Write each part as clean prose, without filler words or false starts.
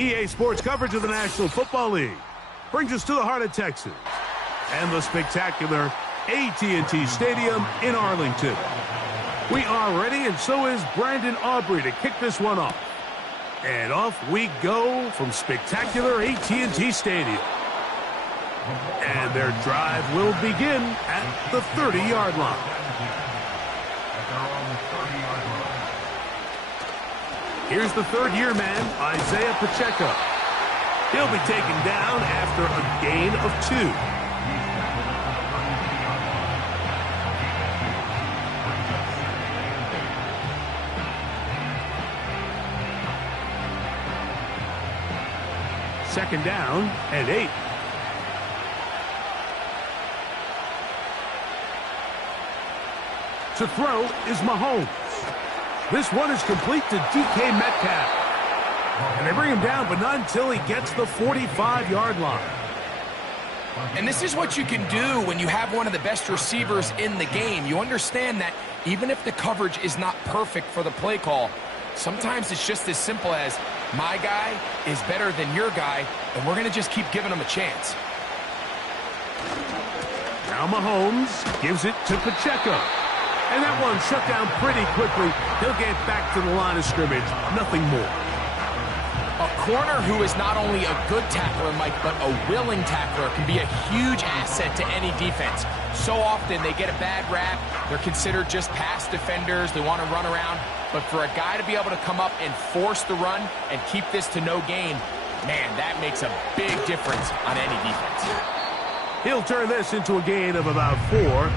EA Sports coverage of the National Football League brings us to the heart of Texas and the spectacular AT&T Stadium in Arlington. We are ready, and so is Brandon Aubrey to kick this one off. And off we go from spectacular AT&T Stadium. And their drive will begin at the 30-yard line. Here's the third-year man, Isaiah Pacheco. He'll be taken down after a gain of 2. Second down and 8. To throw is Mahomes. This one is complete to DK Metcalf. And they bring him down, but not until he gets the 45-yard line. And this is what you can do when you have one of the best receivers in the game. You understand that even if the coverage is not perfect for the play call, sometimes it's just as simple as, my guy is better than your guy, and we're going to just keep giving him a chance. Now Mahomes gives it to Pacheco. And that one shut down pretty quickly. He'll get back to the line of scrimmage. Nothing more. A corner who is not only a good tackler, Mike, but a willing tackler can be a huge asset to any defense. So often they get a bad rap. They're considered just pass defenders. They want to run around. But for a guy to be able to come up and force the run and keep this to no gain, man, that makes a big difference on any defense. He'll turn this into a gain of about 4.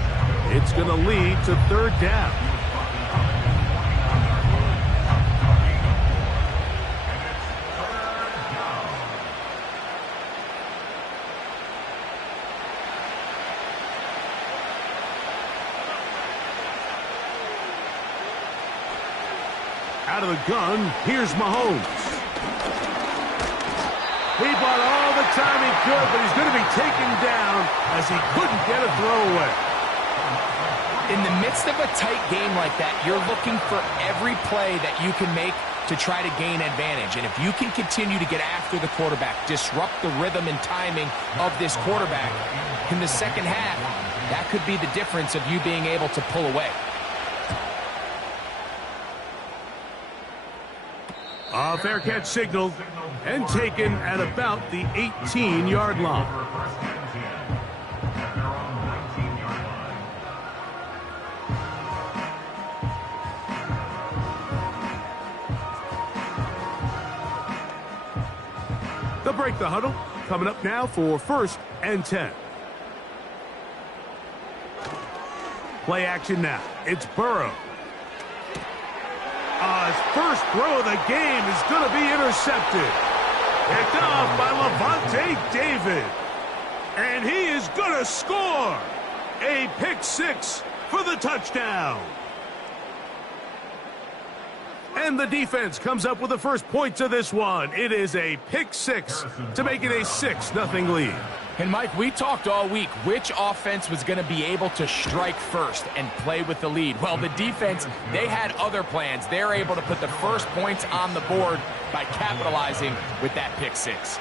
It's going to lead to 3rd down. Out of the gun, here's Mahomes. He bought all the time he could, but he's going to be taken down as he couldn't get a throwaway. In the midst of a tight game like that, you're looking for every play that you can make to try to gain advantage. And if you can continue to get after the quarterback, disrupt the rhythm and timing of this quarterback in the second half, that could be the difference of you being able to pull away. A fair catch signaled and taken at about the 18-yard line. They'll break the huddle. Coming up now for 1st and 10. Play action now. It's Burrow. His first throw of the game is going to be intercepted. Picked off by Levante David. And he is going to score. A pick 6 for the touchdown. And the defense comes up with the first points of this one. It is a pick 6 to make it a 6-0 lead. And, Mike, we talked all week which offense was going to be able to strike first and play with the lead. Well, the defense, they had other plans. They're able to put the first points on the board by capitalizing with that pick 6.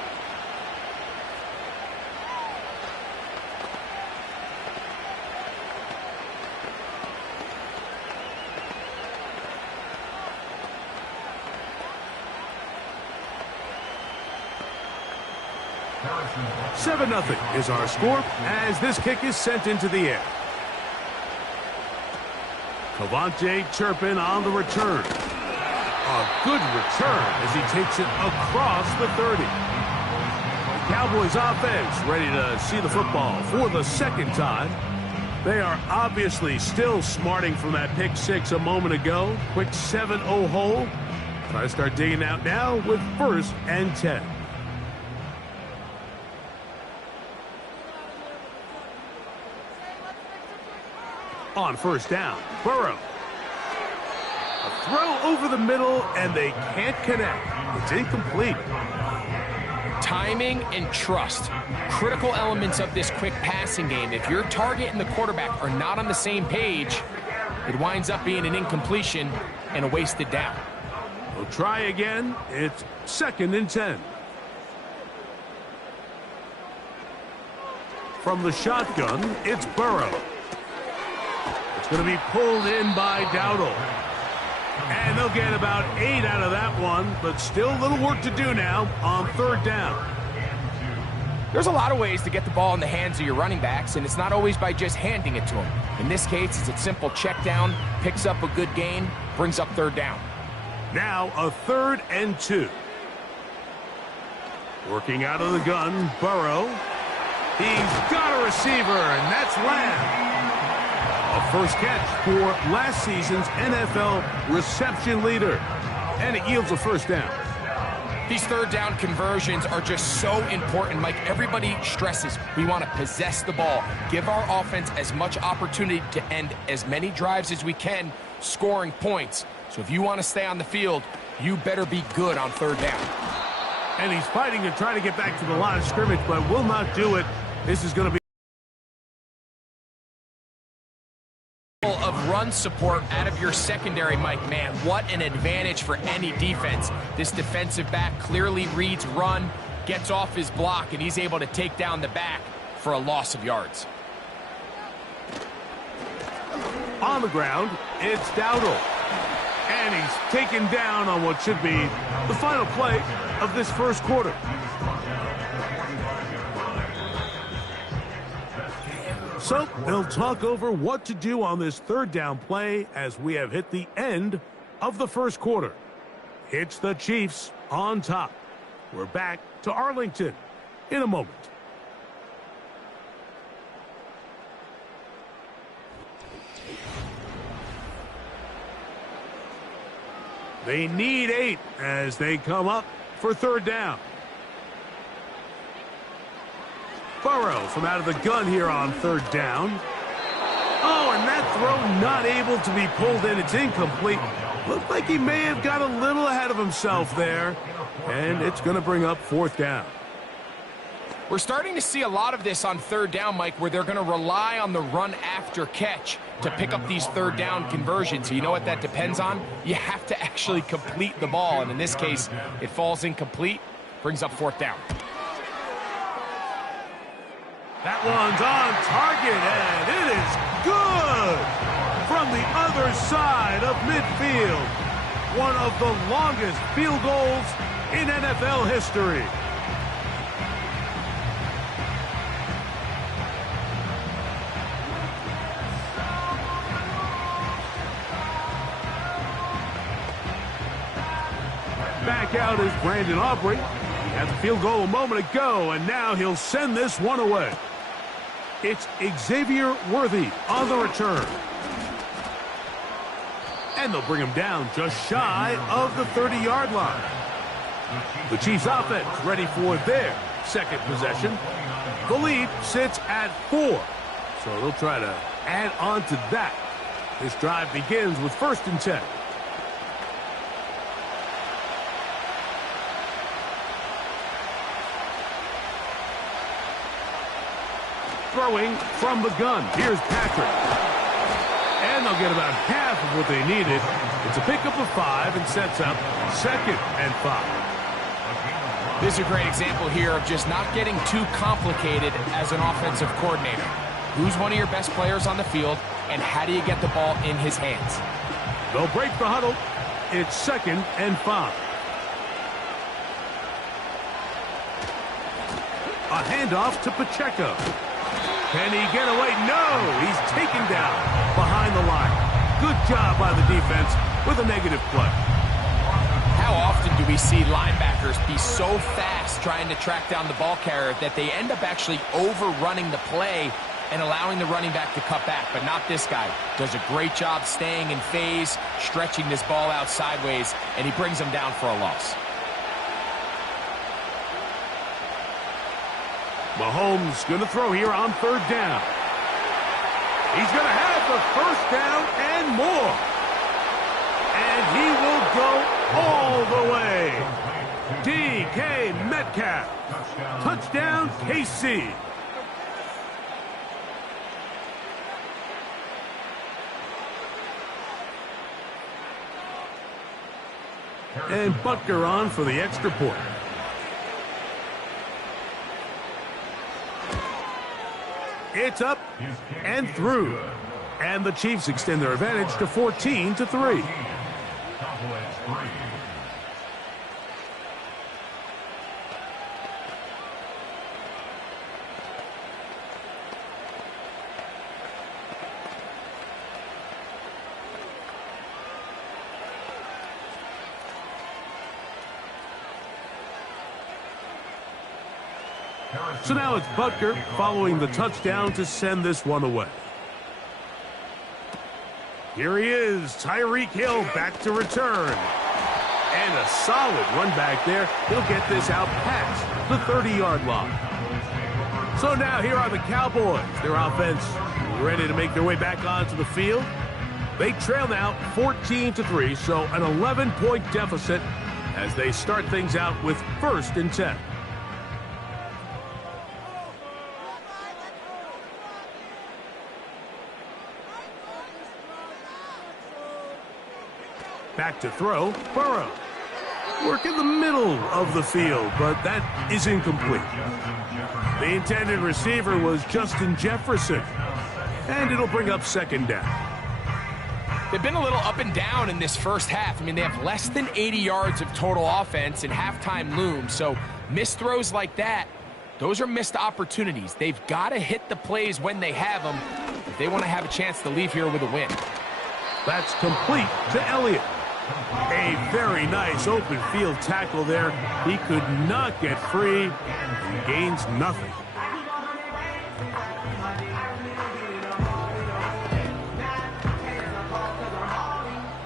Seven 7-0 is our score as this kick is sent into the air. Cavante Turpin on the return. A good return as he takes it across the 30. The Cowboys offense ready to see the football for the second time. They are obviously still smarting from that pick 6 a moment ago. Quick 7-0 hole. Try to start digging out now with 1st and 10. On 1st down, Burrow. A throw over the middle, and they can't connect. It's incomplete. Timing and trust, critical elements of this quick passing game. If your target and the quarterback are not on the same page, it winds up being an incompletion and a wasted down. We'll try again. It's 2nd and 10. From the shotgun, it's Burrow. It's going to be pulled in by Dowdle. And they'll get about 8 out of that one, but still a little work to do now on 3rd down. There's a lot of ways to get the ball in the hands of your running backs, and it's not always by just handing it to them. In this case, it's a simple check down, picks up a good gain, brings up 3rd down. Now a 3rd and 2. Working out of the gun, Burrow. He's got a receiver, and that's Lamb. A first catch for last season's NFL reception leader. And it yields a 1st down. These third down conversions are just so important. Mike, everybody stresses we want to possess the ball, give our offense as much opportunity to end as many drives as we can, scoring points. So if you want to stay on the field, you better be good on third down. And he's fighting to try to get back to the line of scrimmage, but will not do it. This is going to be of run support out of your secondary, Mike. Man, what an advantage for any defense. This defensive back clearly reads run, gets off his block, and he's able to take down the back for a loss of yards. on the ground. It's Dowdle. And he's taken down on what should be the final play of this first quarter. So they'll talk over what to do on this third down play as we have hit the end of the first quarter. It's the Chiefs on top. We're back to Arlington in a moment. They need 8 as they come up for third down. Burrow from out of the gun here on third down. Oh, and that throw not able to be pulled in. It's incomplete. Looked like he may have got a little ahead of himself there. And it's going to bring up fourth down. We're starting to see a lot of this on third down, Mike, where they're going to rely on the run after catch to pick up these third down conversions. So you know what that depends on? You have to actually complete the ball. And in this case, it falls incomplete, brings up fourth down. That one's on target, and it is good from the other side of midfield. One of the longest field goals in NFL history. Back out is Brandon Aubrey. He had the field goal a moment ago, and now he'll send this one away. It's Xavier Worthy on the return. And they'll bring him down just shy of the 30-yard line. The Chiefs offense ready for their second possession. The lead sits at 4. So they'll try to add on to that. This drive begins with 1st and 10. Throwing from the gun. Here's Patrick. And they'll get about half of what they needed. It's a pickup of 5 and sets up 2nd and 5. This is a great example here of just not getting too complicated as an offensive coordinator. Who's one of your best players on the field, and how do you get the ball in his hands? They'll break the huddle. It's 2nd and 5. A handoff to Pacheco. Can he get away? No! He's taken down behind the line. Good job by the defense with a negative play. How often do we see linebackers be so fast trying to track down the ball carrier that they end up actually overrunning the play and allowing the running back to cut back? But not this guy. Does a great job staying in phase, stretching this ball out sideways, and he brings him down for a loss. Mahomes going to throw here on third down. He's going to have the first down and more. And he will go all the way. DK Metcalf. Touchdown, KC. And Butker on for the extra point. It's up and through. And the Chiefs extend their advantage to 14-3. So now it's Butker following the touchdown to send this one away. Here he is, Tyreek Hill back to return. And a solid run back there. He'll get this out past the 30-yard line. So now here are the Cowboys. Their offense ready to make their way back onto the field. They trail now 14-3, so an 11-point deficit as they start things out with 1st and 10. Back to throw, Burrow. Work in the middle of the field, but that is incomplete. The intended receiver was Justin Jefferson, and it'll bring up 2nd down. They've been a little up and down in this first half. I mean, they have less than 80 yards of total offense and halftime looms, so missed throws like that, those are missed opportunities. They've got to hit the plays when they have them if they want to have a chance to leave here with a win. That's complete to Elliott. A very nice open field tackle there. He could not get free and gains nothing.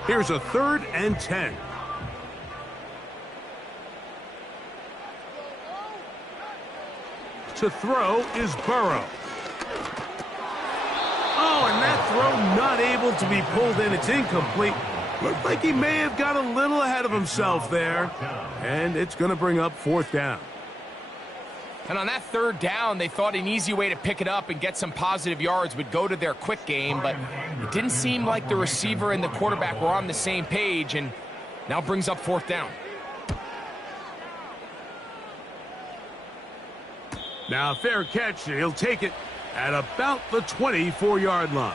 Here's a 3rd and 10. To throw is Burrow. Oh, and that throw not able to be pulled in. It's incomplete. Looked like he may have got a little ahead of himself there. And it's going to bring up 4th down. And on that 3rd down, they thought an easy way to pick it up and get some positive yards would go to their quick game, but it didn't seem like the receiver and the quarterback were on the same page, and now brings up 4th down. Now a fair catch, and he'll take it at about the 24-yard line.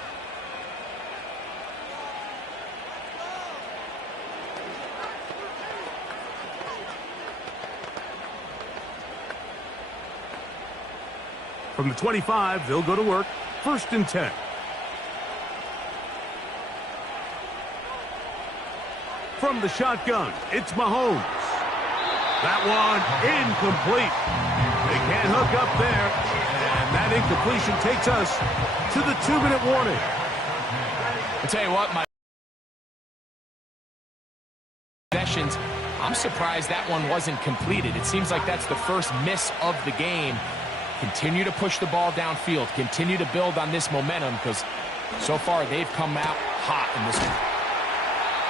From the 25, they'll go to work. 1st and 10. From the shotgun, it's Mahomes. That one incomplete. They can't hook up there. And that incompletion takes us to the 2-minute warning. I'll tell you what, my possessions, I'm surprised that one wasn't completed. It seems like that's the first miss of the game. Continue to push the ball downfield. Continue to build on this momentum because so far they've come out hot in this one.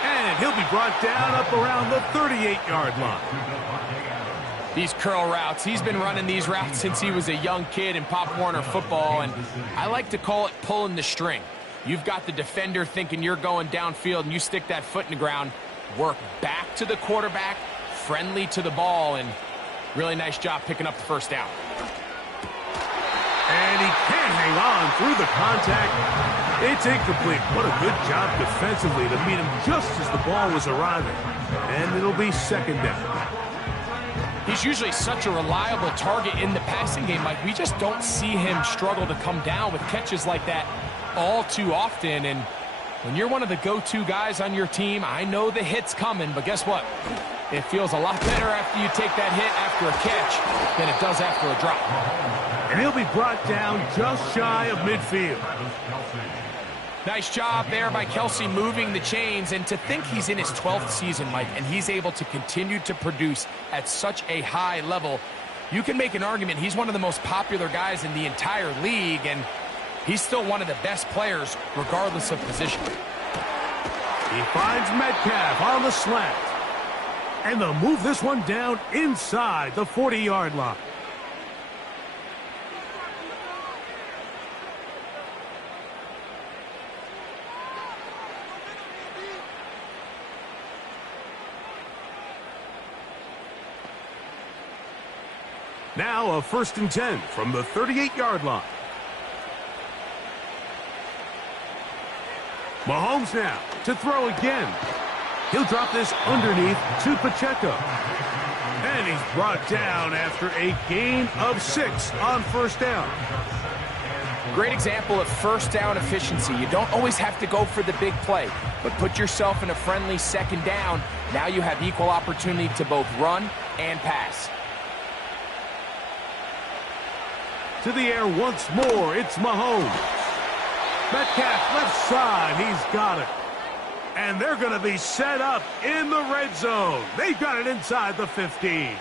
And he'll be brought down up around the 38-yard line. These curl routes, he's been running these routes since he was a young kid in Pop Warner football, and I like to call it pulling the string. You've got the defender thinking you're going downfield, and you stick that foot in the ground, work back to the quarterback, friendly to the ball, and really nice job picking up the 1st down. And he can't hang on through the contact. It's incomplete. What a good job defensively to meet him just as the ball was arriving. And it'll be 2nd down. He's usually such a reliable target in the passing game, Mike. We just don't see him struggle to come down with catches like that all too often. And when you're one of the go-to guys on your team, I know the hit's coming, but guess what? It feels a lot better after you take that hit after a catch than it does after a drop. And he'll be brought down just shy of midfield. Nice job there by Kelsey moving the chains, and to think he's in his 12th season, Mike, and he's able to continue to produce at such a high level. You can make an argument he's one of the most popular guys in the entire league, and he's still one of the best players regardless of position. He finds Metcalf on the slant. And they'll move this one down inside the 40-yard line. Now a 1st and 10 from the 38-yard line. Mahomes now to throw again. He'll drop this underneath to Pacheco. And he's brought down after a gain of 6 on 1st down. Great example of 1st down efficiency. You don't always have to go for the big play, but put yourself in a friendly 2nd down. Now you have equal opportunity to both run and pass. To the air once more, it's Mahomes. Metcalf left side, he's got it. And they're going to be set up in the red zone. They've got it inside the 15.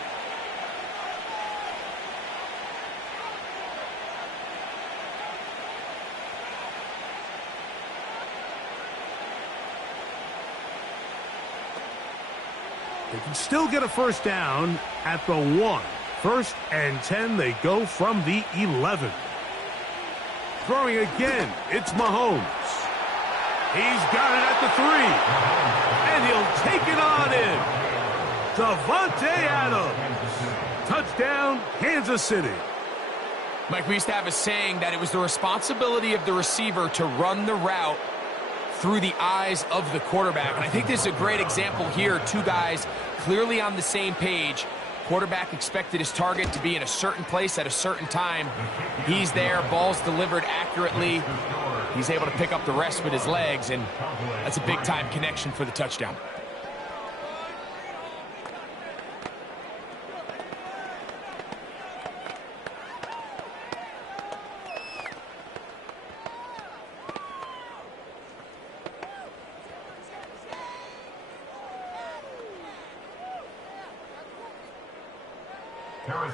They can still get a first down at the 1. 1st and 10, they go from the 11. Throwing again, it's Mahomes. He's got it at the 3. And he'll take it on in. Davante Adams. Touchdown, Kansas City. Mike, we used to have a saying that it was the responsibility of the receiver to run the route through the eyes of the quarterback. And I think this is a great example here. Two guys clearly on the same page. Quarterback expected his target to be in a certain place at a certain time. He's there, ball's delivered accurately. He's able to pick up the rest with his legs, and that's a big-time connection for the touchdown.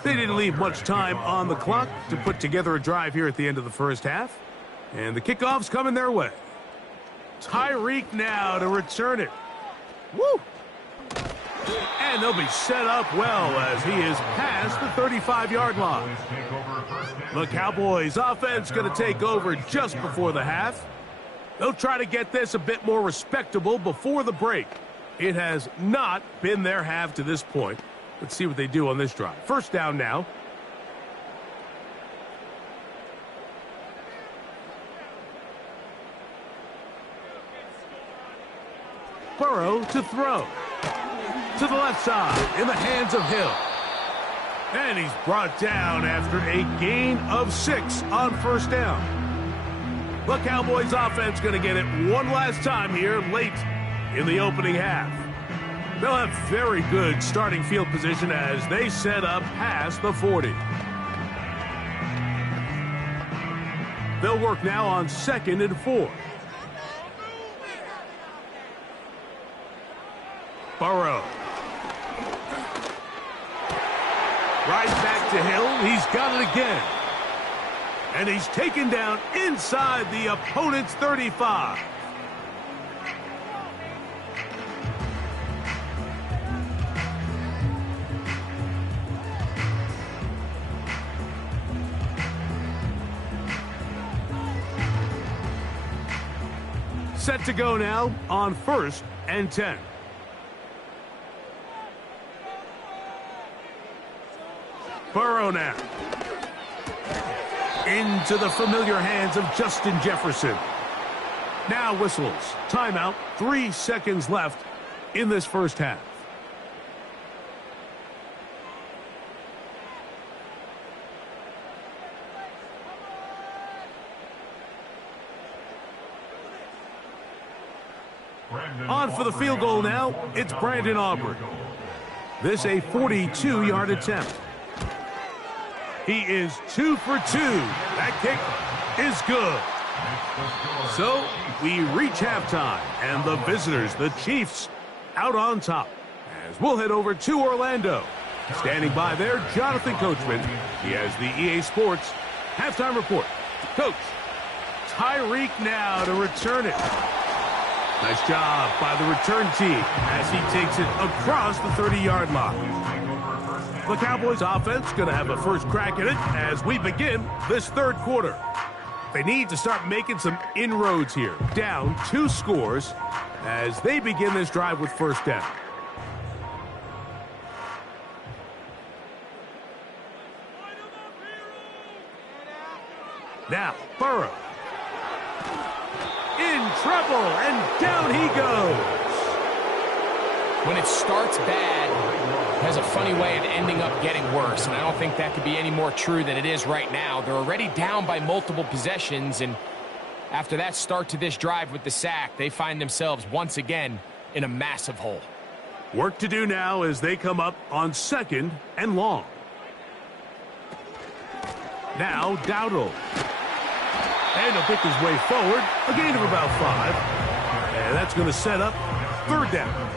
They didn't leave much time on the clock to put together a drive here at the end of the first half. And the kickoff's coming their way. Tyreek now to return it. Woo! And they'll be set up well as he is past the 35-yard line. The Cowboys offense going to take over just before the half. They'll try to get this a bit more respectable before the break. It has not been their half to this point. Let's see what they do on this drive. First down now. Burrow to throw. To the left side in the hands of Hill. And he's brought down after a gain of 6 on first down. The Cowboys offense going to get it one last time here late in the opening half. They'll have very good starting field position as they set up past the 40. They'll work now on 2nd and 4. Burrow. Right back to Hill. He's got it again. And he's taken down inside the opponent's 35. Set to go now on 1st and 10. Burrow now. Into the familiar hands of Justin Jefferson. Now whistles. Timeout. 3 seconds left in this first half. On for the field goal now, it's Brandon Aubrey. This a 42-yard attempt. He is 2 for 2. That kick is good. So we reach halftime, and the visitors, the Chiefs, out on top. As we'll head over to Orlando. Standing by there, Jonathan Coachman. He has the EA Sports halftime report. Coach, Tyreek now to return it. Nice job by the return team as he takes it across the 30-yard line. The Cowboys offense going to have a first crack at it as we begin this third quarter. They need to start making some inroads here. Down 2 scores as they begin this drive with first down. Now, Burrow. In trouble, and down he goes. When it starts bad, it has a funny way of ending up getting worse, and I don't think that could be any more true than it is right now. They're already down by multiple possessions, and after that start to this drive with the sack, they find themselves once again in a massive hole. Work to do now as they come up on 2nd and long. Now Dowdle. And he'll pick his way forward, a gain of about 5. And that's going to set up third down.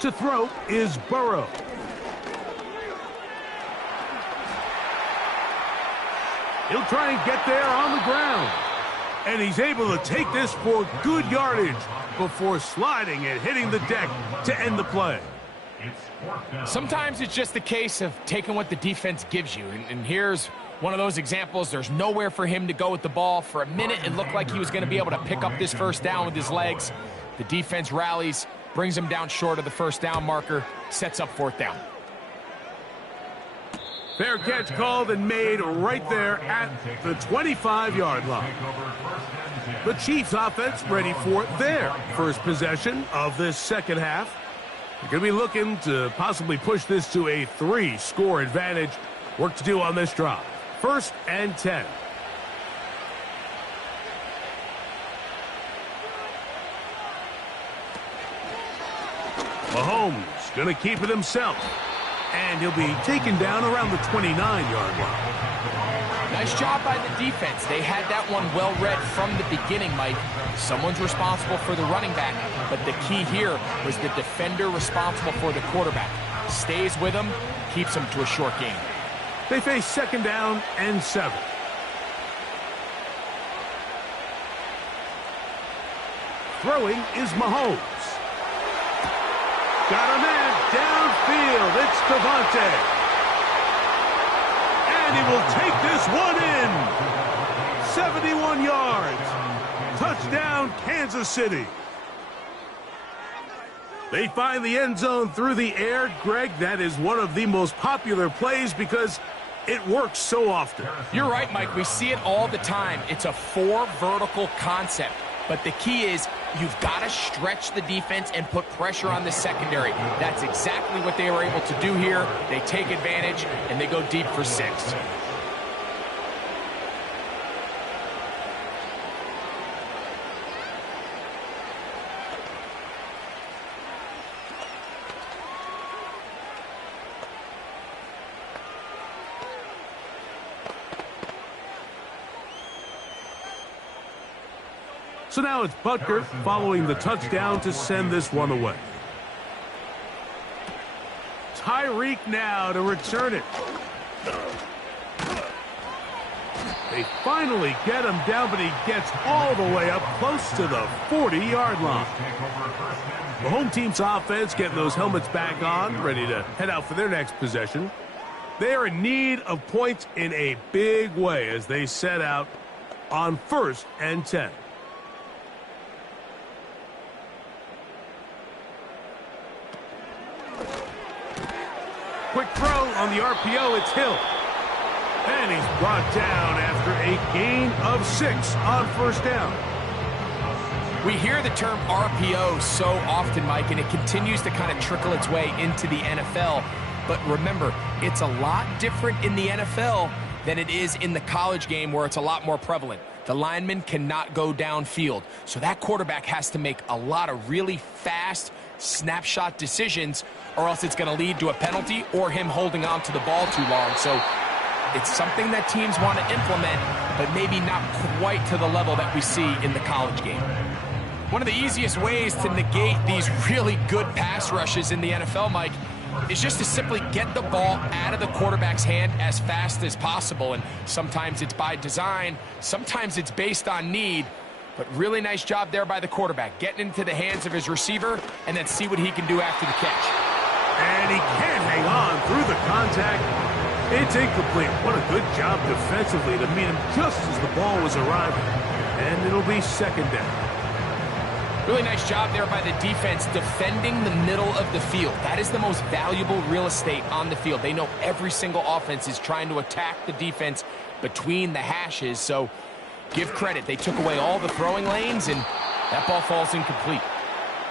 To throw is Burrow. He'll try and get there on the ground. And he's able to take this for good yardage before sliding and hitting the deck to end the play. Sometimes it's just the case of taking what the defense gives you. And here's one of those examples. There's nowhere for him to go with the ball. For a minute, it looked like he was going to be able to pick up this first down with his legs. The defense rallies, brings him down short of the first down marker, sets up fourth down. Fair catch called and made right there at the 25-yard line. The Chiefs offense ready for their first possession of this second half. They're going to be looking to possibly push this to a 3-score advantage. Work to do on this drive. 1st and 10. Mahomes going to keep it himself. And he'll be taken down around the 29-yard line. Nice job by the defense. They had that one well read from the beginning, Mike. Someone's responsible for the running back, but the key here was the defender responsible for the quarterback. Stays with him, keeps him to a short gain. They face 2nd down and 7. Throwing is Mahomes. Got a man downfield. It's Devontae. And he will take this one in. 71 yards. Touchdown, Kansas City. They find the end zone through the air. Greg, that is one of the most popular plays because it works so often. You're right, Mike. We see it all the time. It's a 4 vertical concept. But the key is you've got to stretch the defense and put pressure on the secondary. That's exactly what they were able to do here. They take advantage, and they go deep for 6. So now it's Butker following the touchdown to send this one away. Tyreek now to return it. They finally get him down, but he gets all the way up close to the 40-yard line. The home team's offense getting those helmets back on, ready to head out for their next possession. They are in need of points in a big way as they set out on 1st and 10. Quick throw on the RPO, it's Hill. And he's brought down after a gain of 6 on 1st down. We hear the term RPO so often, Mike, and it continues to kind of trickle its way into the NFL. But remember, it's a lot different in the NFL than it is in the college game where it's a lot more prevalent. The lineman cannot go downfield, so that quarterback has to make a lot of really fast snapshot decisions, or else it's going to lead to a penalty or him holding on to the ball too long. So it's something that teams want to implement, but maybe not quite to the level that we see in the college game. One of the easiest ways to negate these really good pass rushes in the NFL, Mike, is just to simply get the ball out of the quarterback's hand as fast as possible. And sometimes it's by design, sometimes it's based on need. But really nice job there by the quarterback, getting into the hands of his receiver and then see what he can do after the catch. And he can't hang on through the contact. It's incomplete. What a good job defensively to meet him just as the ball was arriving. And it'll be 2nd down. Really nice job there by the defense defending the middle of the field. That is the most valuable real estate on the field. They know every single offense is trying to attack the defense between the hashes. So give credit. They took away all the throwing lanes, and that ball falls incomplete.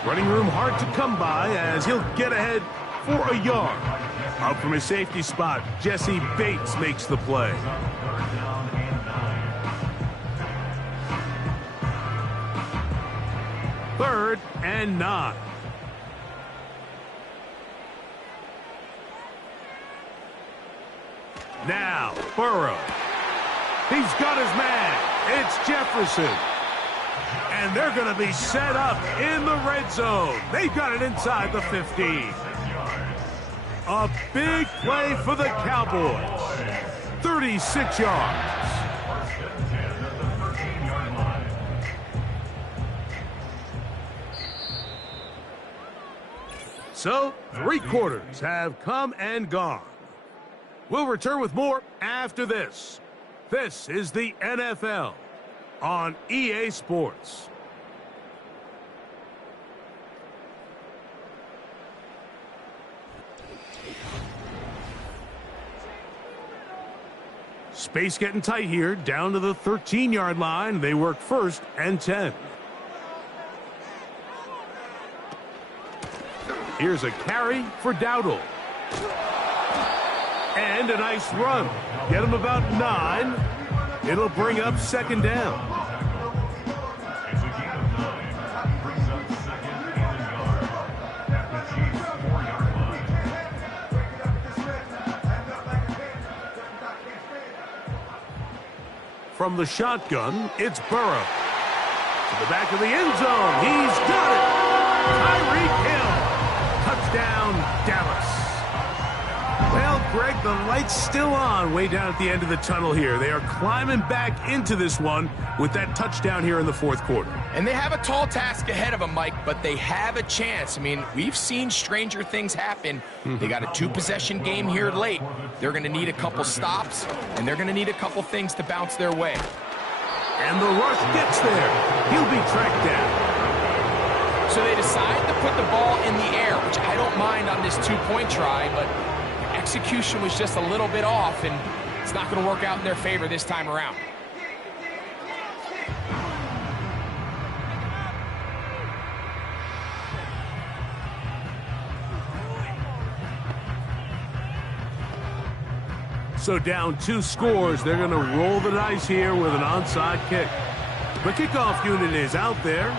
Running room hard to come by as he'll get ahead for a yard. Out from his safety spot, Jesse Bates makes the play. 3rd and 9. Now, Burrow. He's got his man. It's Jefferson. And they're going to be set up in the red zone. They've got it inside the 15. A big play for the Cowboys. 36 yards. So, 3 quarters have come and gone. We'll return with more after this. This is the NFL on EA Sports. Space getting tight here, down to the 13-yard line. They work 1st and 10. Here's a carry for Dowdle. And a nice run. Get him about 9. It'll bring up 2nd down. From the shotgun, it's Burrow. To the back of the end zone. He's got it. Tyreek Hill. Touchdown, Dallas. Well, Greg, the light's still on way down at the end of the tunnel here. They are climbing back into this one with that touchdown here in the 4th quarter. And they have a tall task ahead of them, Mike, but they have a chance. I mean, we've seen stranger things happen. They got a 2-possession game here late. They're going to need a couple stops, and they're going to need a couple things to bounce their way. And the rush gets there. He'll be tracked down. So they decide to put the ball in the air, which I don't mind on this 2-point try, but execution was just a little bit off, and it's not going to work out in their favor this time around. So down 2 scores, they're going to roll the dice here with an onside kick. The kickoff unit is out there,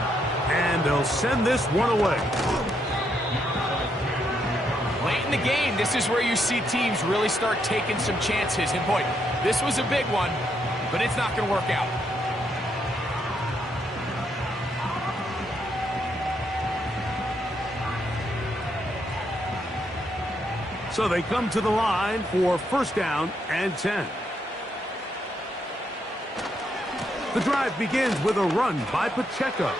and they'll send this one away. Late in the game, this is where you see teams really start taking some chances. And boy, this was a big one, but it's not going to work out. So they come to the line for 1st down and 10. The drive begins with a run by Pacheco.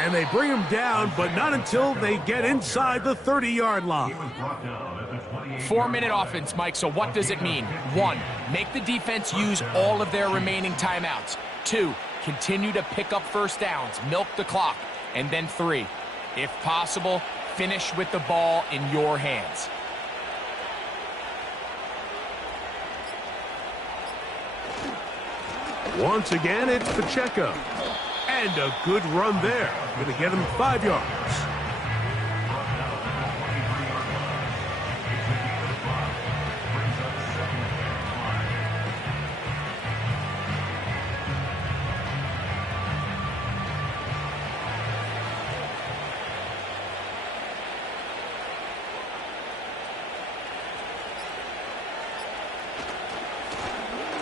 And they bring him down, but not until they get inside the 30-yard line. 4-minute offense, Mike, so what does it mean? 1, make the defense use all of their remaining timeouts. 2, continue to pick up 1st downs, milk the clock. And then 3, if possible, finish with the ball in your hands. Once again, it's Pacheco. And a good run there. Going to get him 5 yards.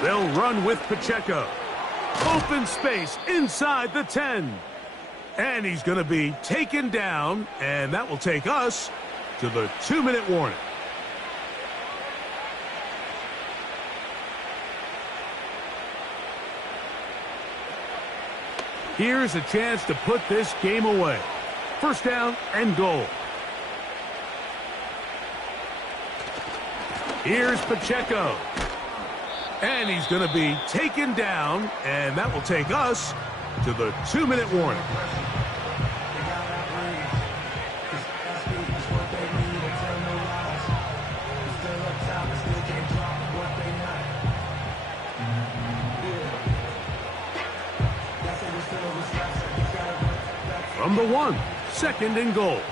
They'll run with Pacheco. Open space inside the 10. And he's going to be taken down, and that will take us to the 2-minute warning. Here's a chance to put this game away. 1st down and goal. Here's Pacheco. And he's going to be taken down, and that will take us to the 2-minute warning. From the 1, 2nd and goal.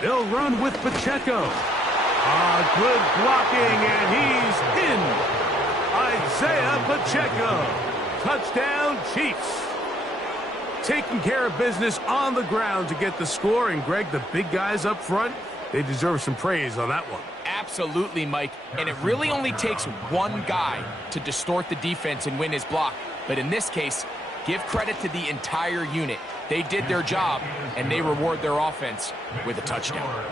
They'll run with Pacheco. Good blocking, and he's in. I'd Isaiah Pacheco. Touchdown, Chiefs. Taking care of business on the ground to get the score. And, Greg, the big guys up front, they deserve some praise on that one. Absolutely, Mike. And it really only takes one guy to distort the defense and win his block. But in this case, give credit to the entire unit. They did their job, and they reward their offense with a touchdown.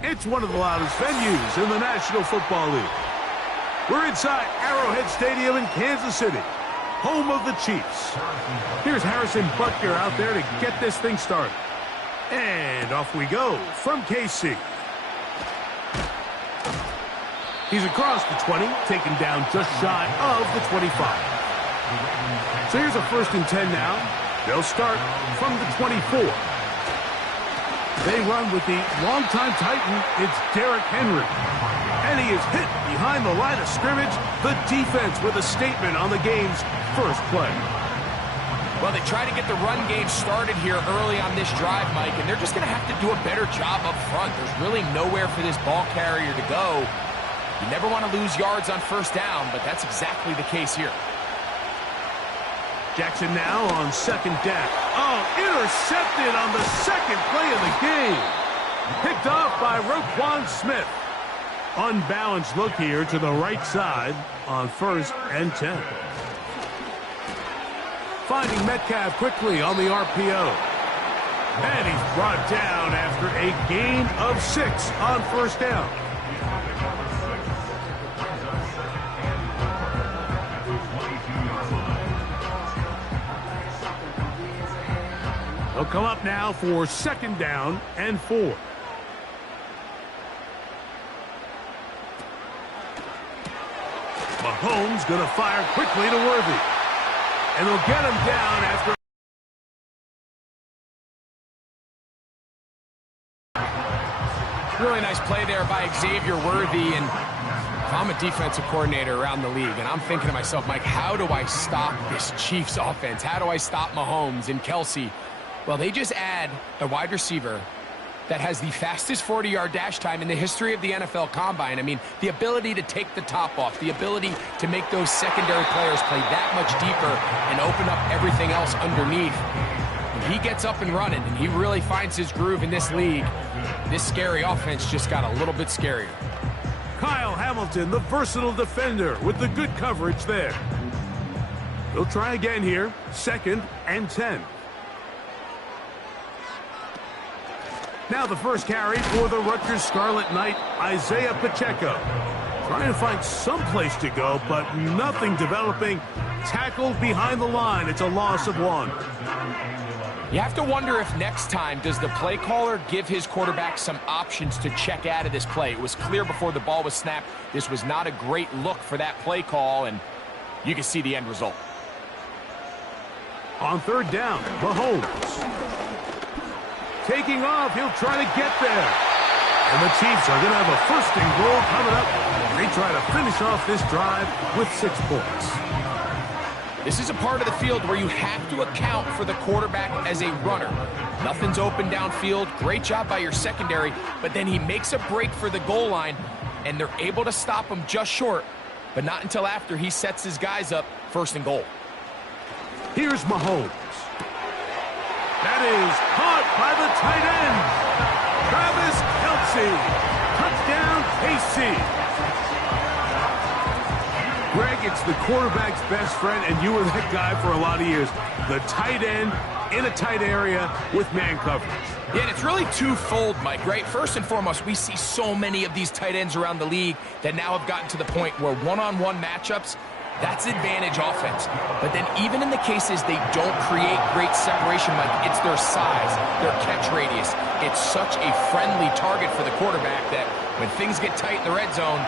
It's one of the loudest venues in the National Football League. We're inside Arrowhead Stadium in Kansas City, home of the Chiefs. Here's Harrison Butker out there to get this thing started. And off we go from KC. He's across the 20, taken down just shy of the 25. So here's a 1st and 10 now. They'll start from the 24. They run with the longtime Titan. It's Derrick Henry. And he is hit behind the line of scrimmage. The defense with a statement on the game's first play. Well, they try to get the run game started here early on this drive, Mike, and they're just going to have to do a better job up front. There's really nowhere for this ball carrier to go. You never want to lose yards on 1st down, but that's exactly the case here. Jackson now on 2nd down. Oh, intercepted on the 2nd play of the game. Picked off by Roquan Smith. Unbalanced look here to the right side on 1st and 10. Finding Metcalf quickly on the RPO. And he's brought down after a gain of 6 on 1st down. They'll come up now for 2nd down and 4. Mahomes going to fire quickly to Worthy. And they'll get him down after. Really nice play there by Xavier Worthy. And if I'm a defensive coordinator around the league, and I'm thinking to myself, Mike, how do I stop this Chiefs offense? How do I stop Mahomes and Kelsey? Well, they just add a wide receiver that has the fastest 40-yard dash time in the history of the NFL Combine. I mean, the ability to take the top off, the ability to make those secondary players play that much deeper and open up everything else underneath. When he gets up and running, and he really finds his groove in this league, this scary offense just got a little bit scarier. Kyle Hamilton, the versatile defender, with the good coverage there. They'll try again here, 2nd and 10. Now the first carry for the Rutgers Scarlet Knight, Isaiah Pacheco. Trying to find some place to go, but nothing developing. Tackled behind the line. It's a loss of 1. You have to wonder if next time does the play caller give his quarterback some options to check out of this play. It was clear before the ball was snapped. This was not a great look for that play call, and you can see the end result. On third down, Mahomes. Taking off, he'll try to get there. And the Chiefs are going to have a 1st and goal coming up. They try to finish off this drive with 6 points. This is a part of the field where you have to account for the quarterback as a runner. Nothing's open downfield. Great job by your secondary, but then he makes a break for the goal line, and they're able to stop him just short, but not until after he sets his guys up 1st and goal. Here's Mahomes. That is caught by the tight end, Travis Kelce. Touchdown, KC. Greg, it's the quarterback's best friend, and you were that guy for a lot of years. The tight end in a tight area with man coverage. Yeah, and it's really twofold, Mike, right? First and foremost, we see so many of these tight ends around the league that now have gotten to the point where one-on-one matchups, that's advantage offense. But then even in the cases they don't create great separation, Mike, it's their size, their catch radius. It's such a friendly target for the quarterback that when things get tight in the red zone,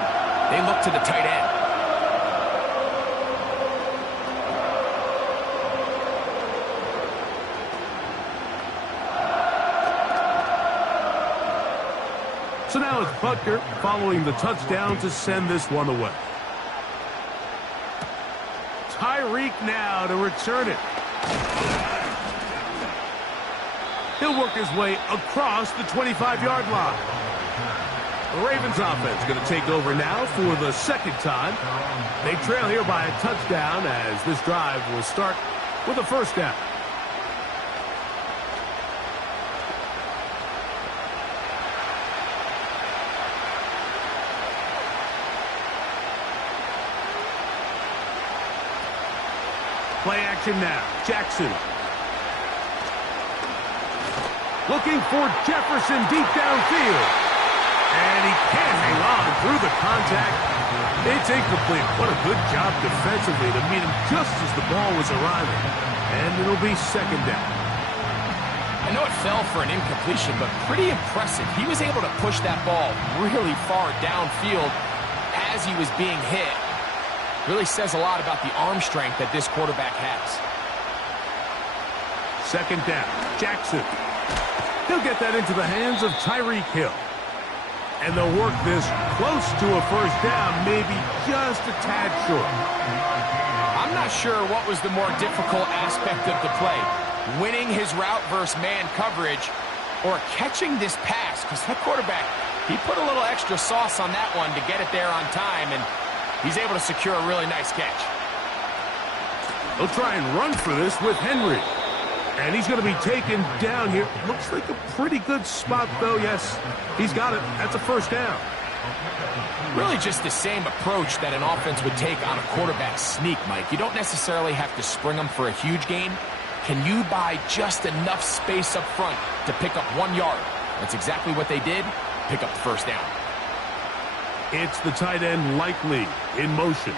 they look to the tight end. So now it's Butker following the touchdown to send this one away. Tyreek now to return it. He'll work his way across the 25-yard line. The Ravens offense going to take over now for the 2nd time. They trail here by a touchdown as this drive will start with a 1st down. Play action now. Jackson. Looking for Jefferson deep downfield. And he can't hang on through the contact. It's incomplete. What a good job defensively to meet him just as the ball was arriving. And it'll be 2nd down. I know it fell for an incompletion, but pretty impressive. He was able to push that ball really far downfield as he was being hit. Really says a lot about the arm strength that this quarterback has. 2nd down. Jackson. He'll get that into the hands of Tyreek Hill. And they'll work this close to a 1st down, maybe just a tad short. I'm not sure what was the more difficult aspect of the play. Winning his route versus man coverage or catching this pass, because that quarterback, he put a little extra sauce on that one to get it there on time, and he's able to secure a really nice catch. They'll try and run for this with Henry. And he's going to be taken down here. Looks like a pretty good spot, though. Yes, he's got it. That's a 1st down. Really just the same approach that an offense would take on a quarterback sneak, Mike. You don't necessarily have to spring them for a huge gain. Can you buy just enough space up front to pick up 1 yard? That's exactly what they did. Pick up the 1st down. It's the tight end Likely in motion.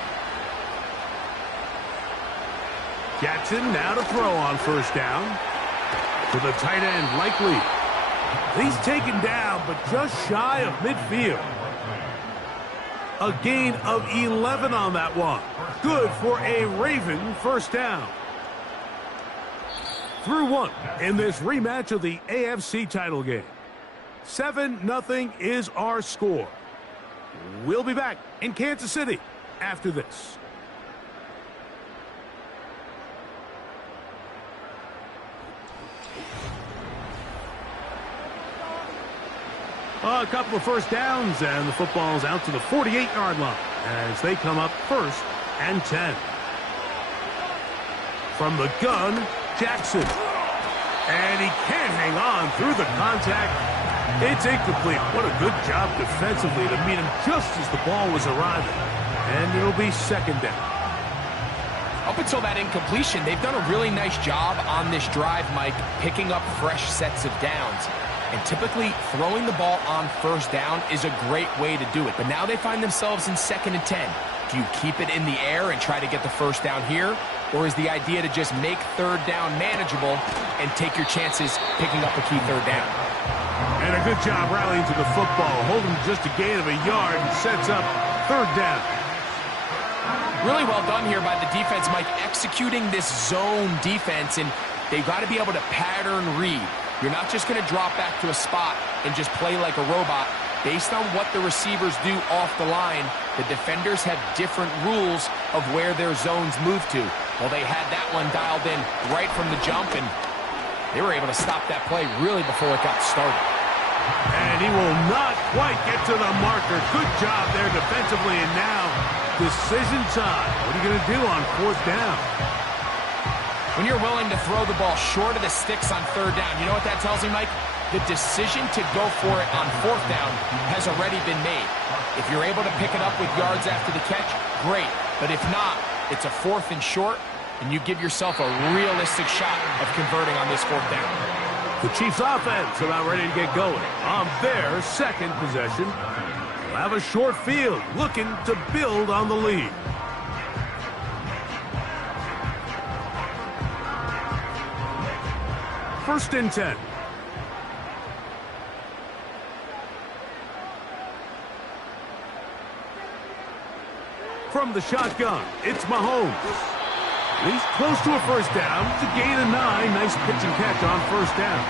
Jackson now to throw on 1st down. To the tight end Likely. He's taken down, but just shy of midfield. A gain of 11 on that one. Good for a Raven 1st down. Through 1 in this rematch of the AFC title game. 7-0 is our score. We'll be back in Kansas City after this. A couple of 1st downs, and the football's out to the 48-yard line as they come up 1st and 10. From the gun, Jackson. And he can't hang on through the contact. It's incomplete. What a good job defensively to meet him just as the ball was arriving. And it'll be 2nd down. Up until that incompletion, they've done a really nice job on this drive, Mike, picking up fresh sets of downs. And typically, throwing the ball on first down is a great way to do it. But now they find themselves in 2nd and 10. Do you keep it in the air and try to get the first down here? Or is the idea to just make 3rd down manageable and take your chances picking up a key 3rd down? And a good job rallying to the football, holding just a gain of a yard and sets up 3rd down. Really well done here by the defense, Mike, executing this zone defense, and they've got to be able to pattern read. You're not just going to drop back to a spot and just play like a robot. Based on what the receivers do off the line, the defenders have different rules of where their zones move to. Well, they had that one dialed in right from the jump, and they were able to stop that play really before it got started. And he will not quite get to the marker. Good job there defensively, and now decision time. What are you going to do on 4th down? When you're willing to throw the ball short of the sticks on 3rd down, you know what that tells me, Mike? The decision to go for it on 4th down has already been made. If you're able to pick it up with yards after the catch, great. But if not, it's a 4th and short, and you give yourself a realistic shot of converting on this 4th down. The Chiefs offense about ready to get going. On their 2nd possession, they'll have a short field, looking to build on the lead. First and 10. From the shotgun, it's Mahomes. He's close to a first down. It's a gain of 9. Nice pitch and catch on first down.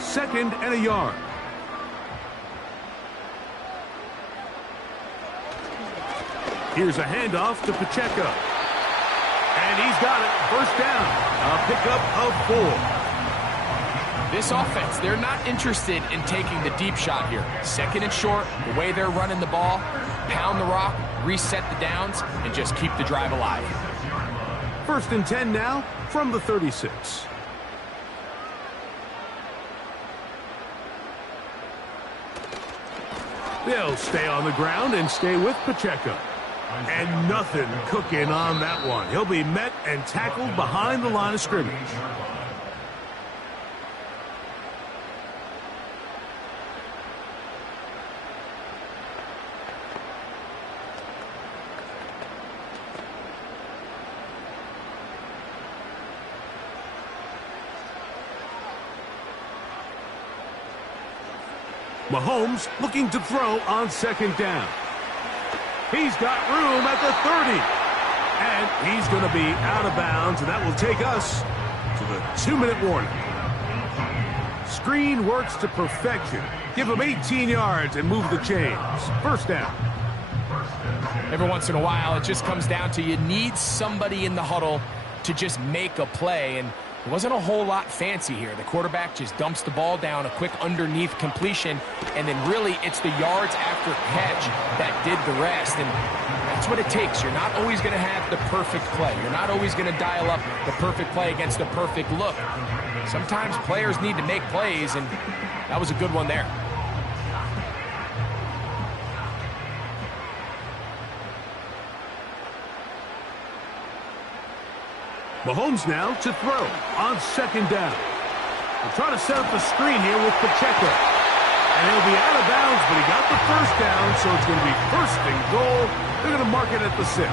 Second and a yard. Here's a handoff to Pacheco. And he's got it. First down. A pickup of 4. This offense, they're not interested in taking the deep shot here. 2nd and short, the way they're running the ball, pound the rock, reset the downs, and just keep the drive alive. First and 10 now from the 36. They'll stay on the ground and stay with Pacheco. And nothing cooking on that one. He'll be met and tackled behind the line of scrimmage. Mahomes looking to throw on 2nd down. He's got room at the 30. And he's going to be out of bounds, and that will take us to the 2-minute warning. Screen works to perfection. Give him 18 yards and move the chains. First down. Every once in a while, it just comes down to you need somebody in the huddle to just make a play, and it wasn't a whole lot fancy here. The quarterback just dumps the ball down, a quick underneath completion, and then really it's the yards after catch that did the rest, and that's what it takes. You're not always going to have the perfect play. You're not always going to dial up the perfect play against a perfect look. Sometimes players need to make plays, and that was a good one there. Mahomes now to throw on 2nd down. We'll try to set up the screen here with Pacheco. And he'll be out of bounds, but he got the first down, so it's going to be 1st and goal. They're going to mark it at the 6.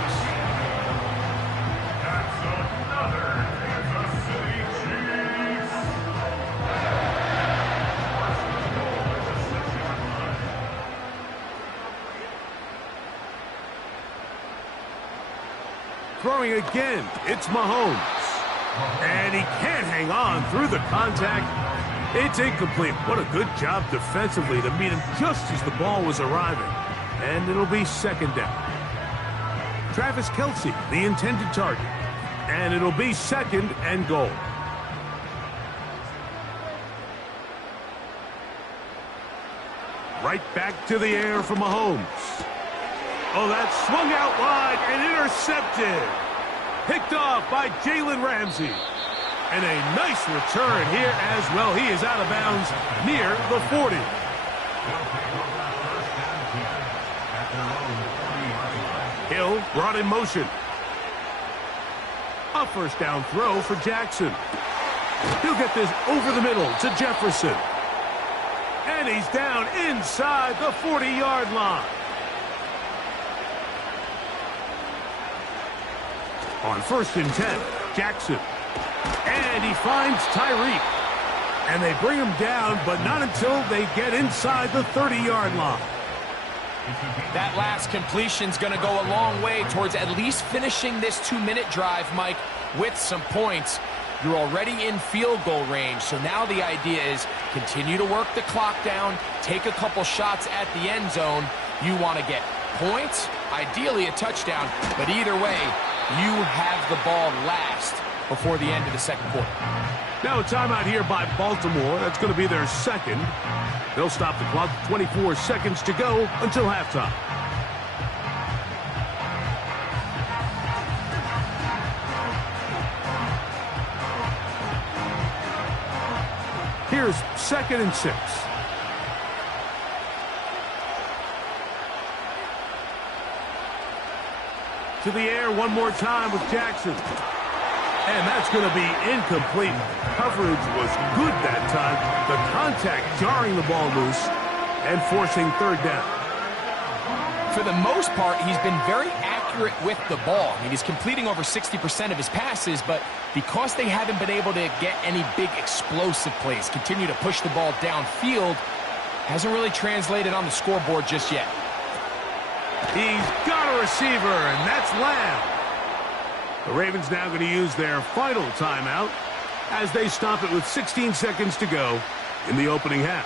Throwing again, it's Mahomes. And he can't hang on through the contact. It's incomplete. What a good job defensively to meet him just as the ball was arriving. And it'll be 2nd down. Travis Kelce, the intended target. And it'll be 2nd and goal. Right back to the air for Mahomes. Oh, that swung out wide and intercepted. Picked off by Jalen Ramsey. And a nice return here as well. He is out of bounds near the 40. Hill brought in motion. A first down throw for Jackson. He'll get this over the middle to Jefferson. And he's down inside the 40-yard line. On 1st and 10, Jackson. And he finds Tyreek. And they bring him down, but not until they get inside the 30-yard line. That last completion's going to go a long way towards at least finishing this 2-minute drive, Mike, with some points. You're already in field goal range, so now the idea is continue to work the clock down, take a couple shots at the end zone. You want to get points, ideally a touchdown, but either way, you have the ball last before the end of the second quarter. Now a timeout here by Baltimore. That's going to be their second. They'll stop the clock. 24 seconds to go until halftime. Here's 2nd and 6. To the air one more time with Jackson. And that's going to be incomplete. Coverage was good that time. The contact jarring the ball loose and forcing 3rd down. For the most part, he's been very accurate with the ball. I mean, he's completing over 60% of his passes, but because they haven't been able to get any big explosive plays, continue to push the ball downfield, hasn't really translated on the scoreboard just yet. He's got a receiver, and that's Lamb. The Ravens now going to use their final timeout as they stop it with 16 seconds to go in the opening half.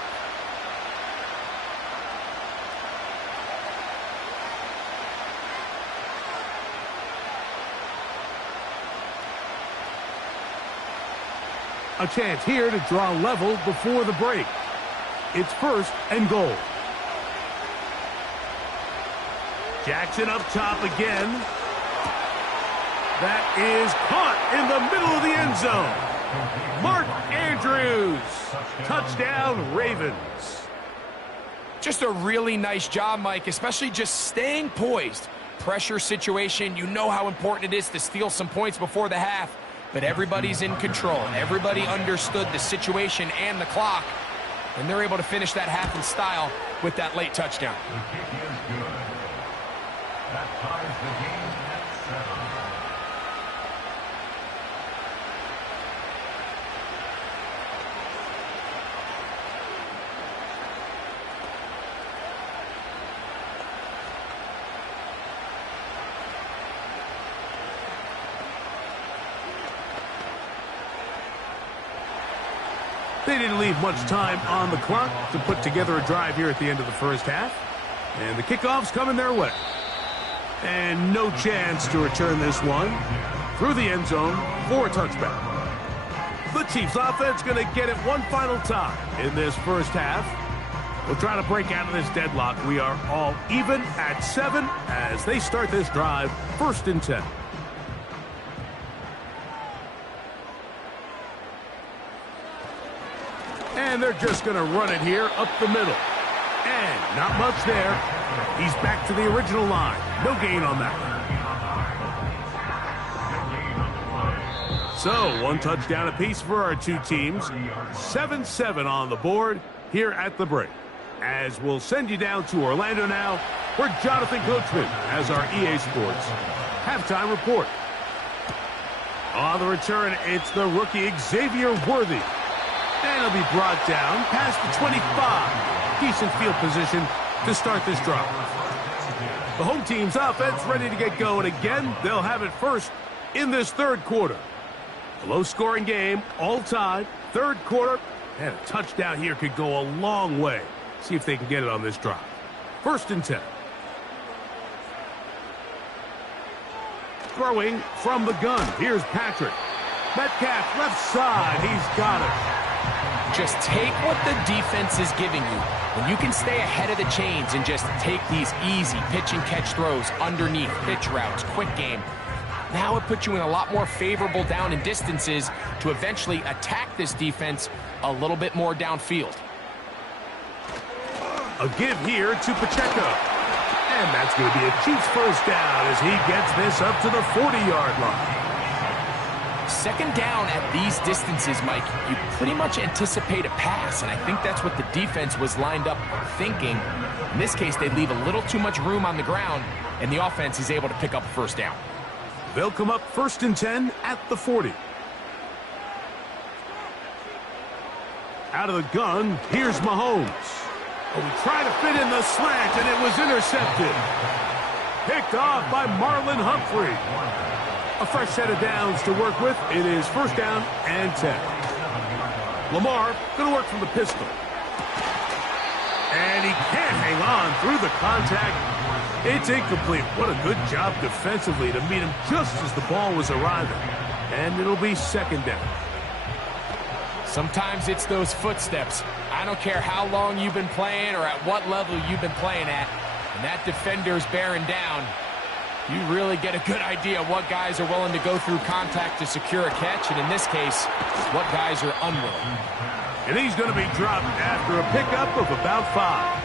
A chance here to draw level before the break. It's 1st and goal. Jackson up top again. That is caught in the middle of the end zone. Mark Andrews. Touchdown, Ravens. Just a really nice job, Mike, especially just staying poised. Pressure situation, you know how important it is to steal some points before the half, but everybody's in control. Everybody understood the situation and the clock, and they're able to finish that half in style with that late touchdown. That ties the game at 7. They didn't leave much time on the clock to put together a drive here at the end of the first half. And the kickoff's coming their way. And no chance to return this one through the end zone for a touchback. The Chiefs offense going to get it one final time in this first half. We'll try to break out of this deadlock. We are all even at 7 as they start this drive, 1st and 10. And they're just going to run it here up the middle. And not much there. He's back to the original line. No gain on that. So, one touchdown apiece for our two teams. 7-7 on the board here at the break. As we'll send you down to Orlando now, where Jonathan Coachman has our EA Sports halftime report. On the return, it's the rookie Xavier Worthy. And he'll be brought down past the 25. Decent field position to start this drive. The home team's offense ready to get going again. They'll have it first in this third quarter. A low-scoring game, all tied, third quarter, and a touchdown here could go a long way. See if they can get it on this drive. 1st and 10. Throwing from the gun. Here's Patrick. Metcalf left side. He's got it. Just take what the defense is giving you. When you can stay ahead of the chains and just take these easy pitch-and-catch throws underneath, pitch routes, quick game, now it puts you in a lot more favorable down and distances to eventually attack this defense a little bit more downfield. A give here to Pacheco. And that's going to be a Chiefs first down as he gets this up to the 40-yard line. Second down at these distances, Mike, you pretty much anticipate a pass, and I think that's what the defense was lined up thinking. In this case, they leave a little too much room on the ground, and the offense is able to pick up a first down. They'll come up 1st and 10 at the 40. Out of the gun, here's Mahomes. Oh, he tried to fit in the slant, and it was intercepted. Picked off by Marlon Humphrey. A fresh set of downs to work with. It is 1st down and 10. Lamar going to work from the pistol. And he can't hang on through the contact. It's incomplete. What a good job defensively to meet him just as the ball was arriving. And it'll be 2nd down. Sometimes it's those footsteps. I don't care how long you've been playing or at what level you've been playing at. When that defender's bearing down, you really get a good idea of what guys are willing to go through contact to secure a catch, and in this case, what guys are unwilling. And he's going to be dropped after a pickup of about 5.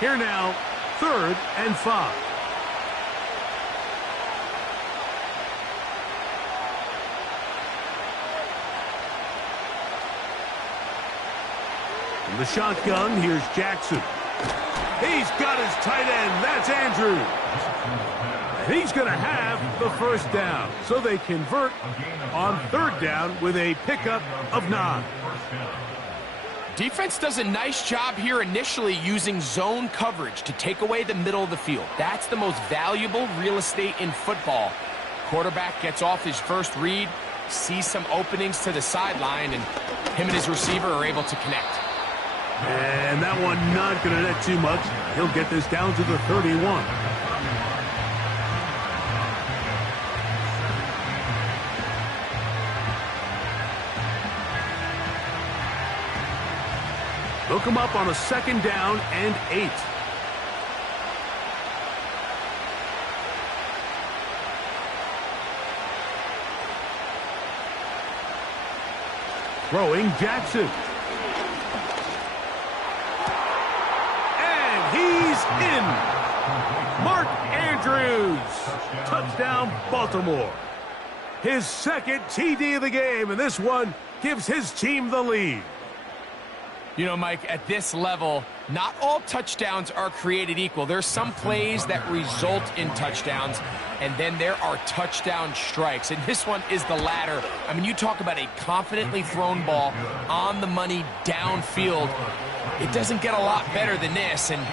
Here now, 3rd and 5. In the shotgun, here's Jackson. He's got his tight end. That's Andrews. And he's going to have the 1st down. So they convert on 3rd down with a pickup of 9. Defense does a nice job here initially using zone coverage to take away the middle of the field. That's the most valuable real estate in football. Quarterback gets off his first read, sees some openings to the sideline, and him and his receiver are able to connect. And that one not going to net too much. He'll get this down to the 31. They'll come up on a 2nd down and 8. Throwing Jackson. And he's in. Mark Andrews. Touchdown, Baltimore. His 2nd TD of the game, and this one gives his team the lead. You know, Mike, at this level, not all touchdowns are created equal. There's some plays that result in touchdowns, and then there are touchdown strikes. And this one is the latter. I mean, you talk about a confidently thrown ball on the money downfield. It doesn't get a lot better than this, and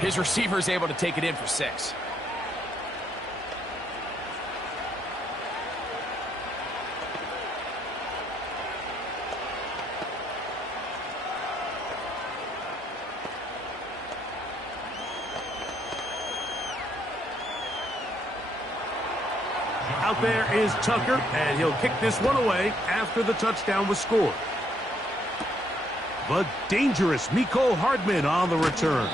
his receiver is able to take it in for 6. Out there is Tucker, and he'll kick this one away after the touchdown was scored. The dangerous Mecole Hardman on the return.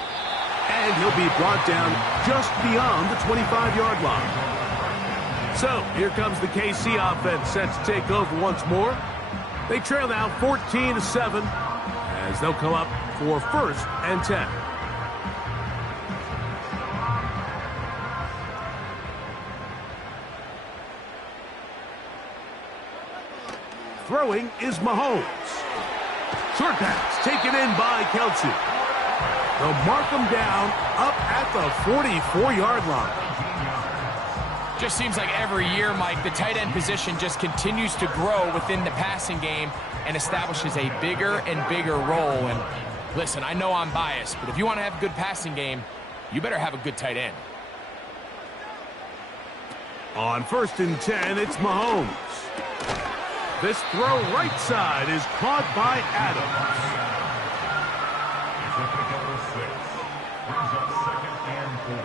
And he'll be brought down just beyond the 25-yard line. So, here comes the KC offense set to take over once more. They trail now 14-7 as they'll come up for 1st and 10. Throwing is Mahomes. Short pass taken in by Kelsey. They'll mark him down up at the 44-yard line. Just seems like every year, Mike, the tight end position just continues to grow within the passing game and establishes a bigger and bigger role. And listen, I know I'm biased, but if you want to have a good passing game, you better have a good tight end. On 1st and 10, it's Mahomes. This throw right side is caught by Adams. He's a pick up of 6. Brings up 2nd and 4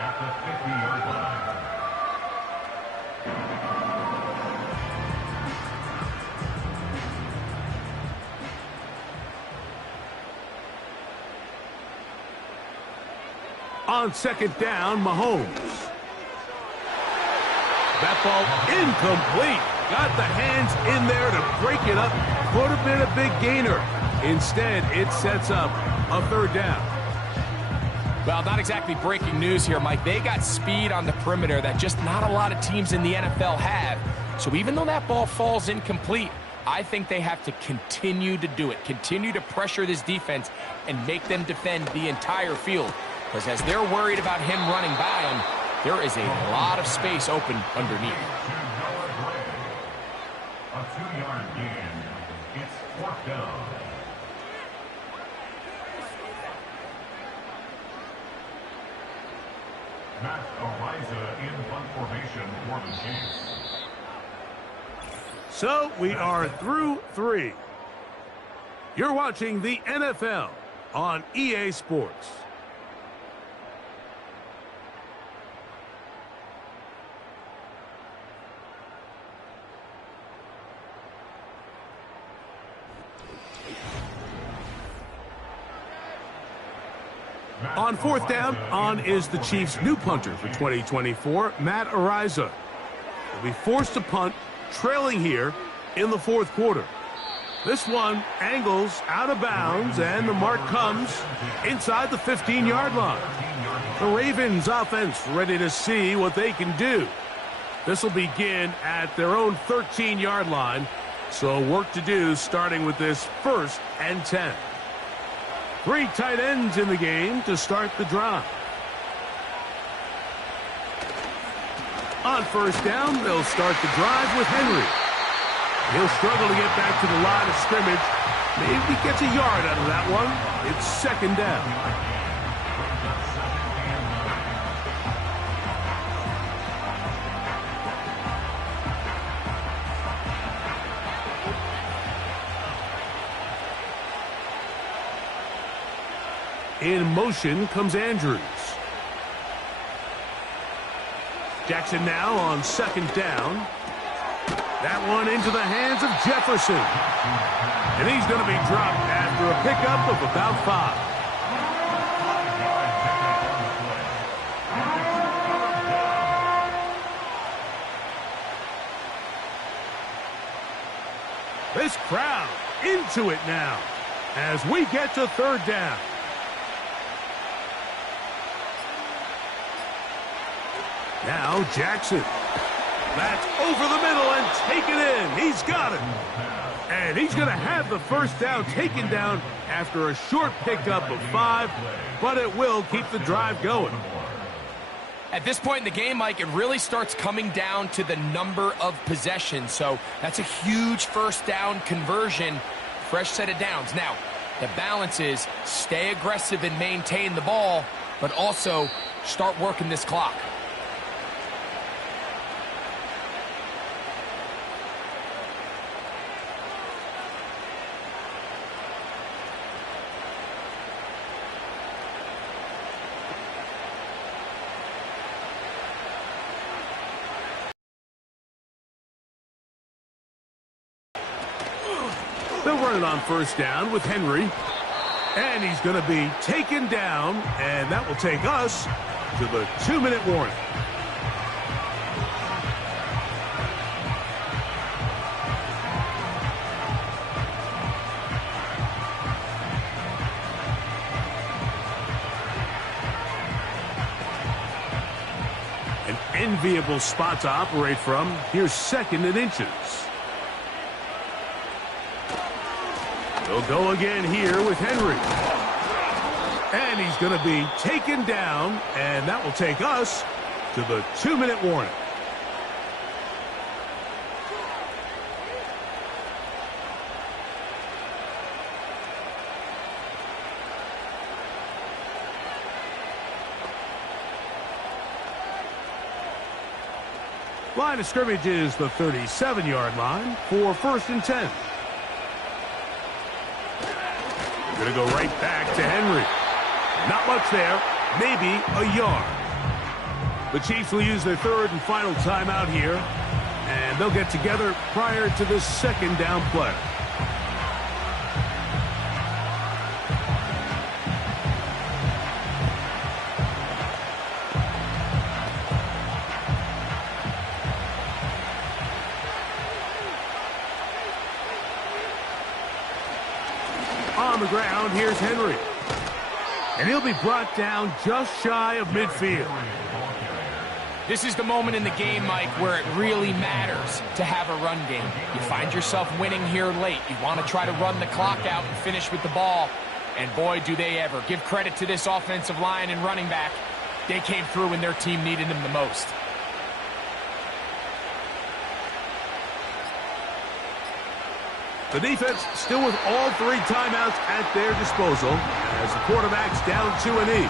at the 50-yard line. On 2nd down, Mahomes. That ball incomplete. Got the hands in there to break it up. Could have been a big gainer. Instead, it sets up a third down. Well, not exactly breaking news here, Mike. They got speed on the perimeter that just not a lot of teams in the NFL have. So even though that ball falls incomplete, I think they have to continue to do it. Continue to pressure this defense and make them defend the entire field. Because as they're worried about him running by them, there is a lot of space open underneath. A 2-yard gain. It's 4th down. Matt Ariza in punt formation for the Chiefs. So we are through 3. You're watching the NFL on EA Sports. On 4th down, on is the Chiefs' new punter for 2024, Matt Ariza. Will be forced to punt, trailing here in the 4th quarter. This one angles out of bounds, and the mark comes inside the 15-yard line. The Ravens offense ready to see what they can do. This will begin at their own 13-yard line, so work to do starting with this 1st and 10. 3 tight ends in the game to start the drive. On 1st down, they'll start the drive with Henry. He'll struggle to get back to the line of scrimmage. Maybe gets a yard out of that one. It's 2nd down. In motion comes Andrews. Jackson now on 2nd down. That one into the hands of Jefferson. And he's going to be dropped after a pickup of about 5. This crowd into it now as we get to 3rd down. Now Jackson. That's over the middle and taken in. He's got it. And he's going to have the 1st down taken down after a short pickup of 5, but it will keep the drive going. At this point in the game, Mike, it really starts coming down to the number of possessions. So that's a huge 1st down conversion, fresh set of downs. Now, the balance is stay aggressive and maintain the ball, but also start working this clock. They'll run it on 1st down with Henry. And he's going to be taken down, and that will take us to the 2-minute warning. An enviable spot to operate from. Here's 2nd and inches. They'll go again here with Henry. And he's going to be taken down, and that will take us to the 2-minute warning. Line of scrimmage is the 37-yard line for 1st and 10. Going to go right back to Henry. Not much there. Maybe a yard. The Chiefs will use their 3rd and final timeout here. And they'll get together prior to this 2nd down play. here's Henry. And he'll be brought down just shy of midfield. This is the moment in the game, Mike, where it really matters to have a run game. You find yourself winning here late. You want to try to run the clock out and finish with the ball. And boy, do they ever. Give credit to this offensive line and running back. They came through when their team needed them the most. The defense still with all 3 timeouts at their disposal as the quarterback's down to a knee.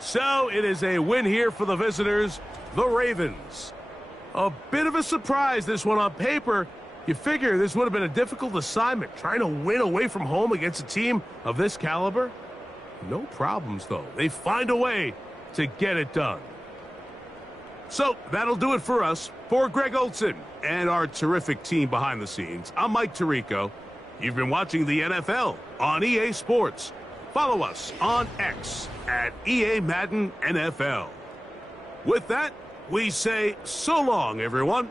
So it is a win here for the visitors, the Ravens. A bit of a surprise, this one on paper. You figure this would have been a difficult assignment, trying to win away from home against a team of this caliber. No problems, though. They find a way to get it done. So that'll do it for us. For Greg Olson and our terrific team behind the scenes, I'm Mike Tirico. You've been watching the NFL on EA Sports. Follow us on X at EA Madden NFL. With that, we say so long, everyone.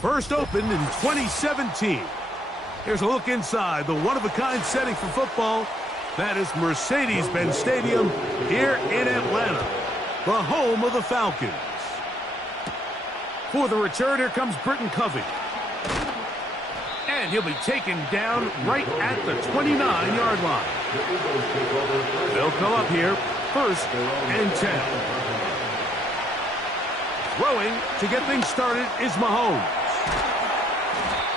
First opened in 2017. Here's a look inside the one-of-a-kind setting for football. That is Mercedes-Benz Stadium here in Atlanta, the home of the Falcons. For the return, here comes Britton Covey. And he'll be taken down right at the 29-yard line. They'll come up here, 1st and 10. Throwing to get things started is Mahomes.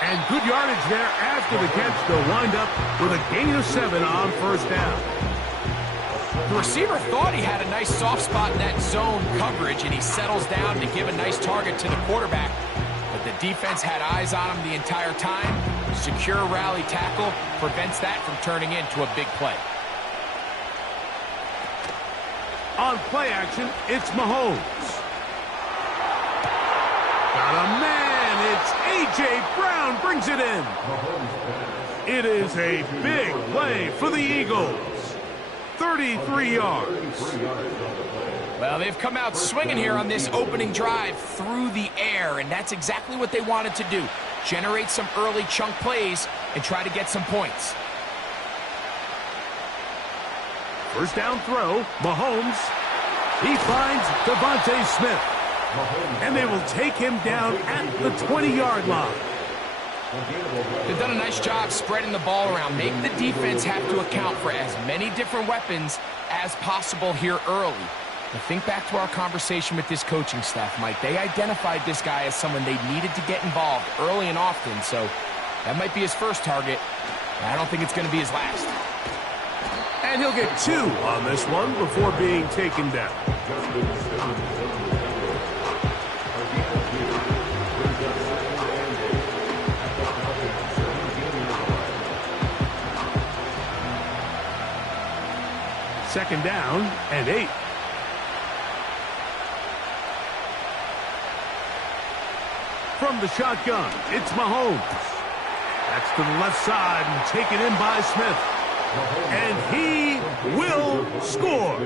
And good yardage there after the catch. They'll wind up with a gain of 7 on 1st down. The receiver thought he had a nice soft spot in that zone coverage, and he settles down to give a nice target to the quarterback. But the defense had eyes on him the entire time. Secure rally tackle prevents that from turning into a big play. On play action, it's Mahomes. Got a man. It's A.J. Brown brings it in. It is a big play for the Eagles. 33 yards. Well, they've come out swinging here on this opening drive through the air, and that's exactly what they wanted to do. Generate some early chunk plays and try to get some points. First down throw, Mahomes. He finds Devontae Smith. And they will take him down at the 20-yard line. They've done a nice job spreading the ball around. Make the defense have to account for as many different weapons as possible here early. But think back to our conversation with this coaching staff, Mike. They identified this guy as someone they needed to get involved early and often, so that might be his first target. I don't think it's going to be his last. And he'll get 2 on this one before being taken down. Second down and 8. From the shotgun, it's Mahomes. That's to the left side and taken in by Smith. And he will score.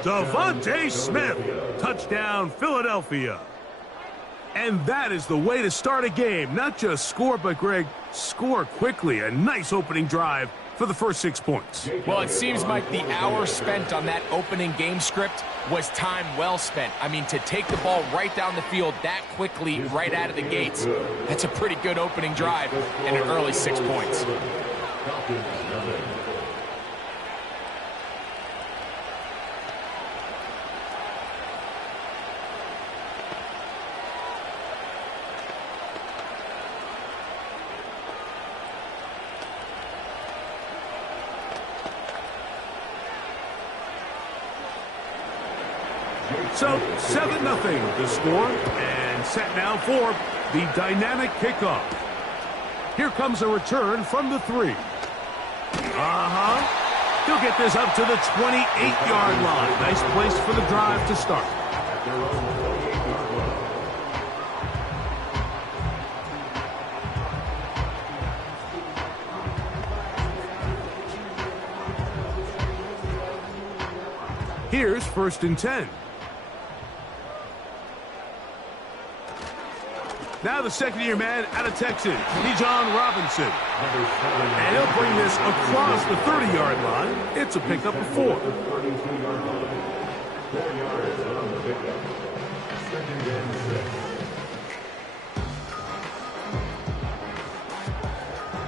Devontae Smith. Touchdown, Philadelphia. And that is the way to start a game. Not just score, but, Greg, score quickly. A nice opening drive for the first 6 points. Well, it seems like the hour spent on that opening game script was time well spent. I mean, to take the ball right down the field that quickly right out of the gates, that's a pretty good opening drive and an early 6 points. So 7-0 the score, and set now for the dynamic kickoff. Here comes a return from the 3. He'll get this up to the 28-yard line. Nice place for the drive to start. Here's 1st and 10. Now the second-year man out of Texas, Bijan Robinson. And he'll bring this across the 30-yard line. It's a pickup of 4.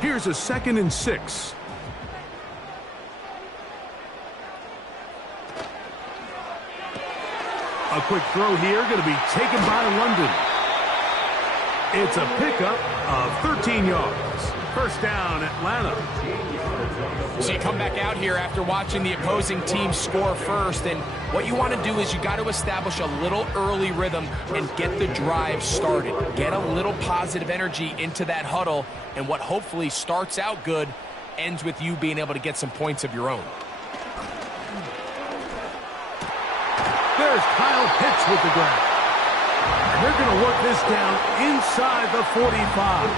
Here's a 2nd and 6. A quick throw here, going to be taken by London. It's a pickup of 13 yards. First down, Atlanta. So you come back out here after watching the opposing team score first, and what you want to do is you got to establish a little early rhythm and get the drive started. Get a little positive energy into that huddle, and what hopefully starts out good ends with you being able to get some points of your own. There's Kyle Pitts with the grab. And they're going to work this down inside the 45.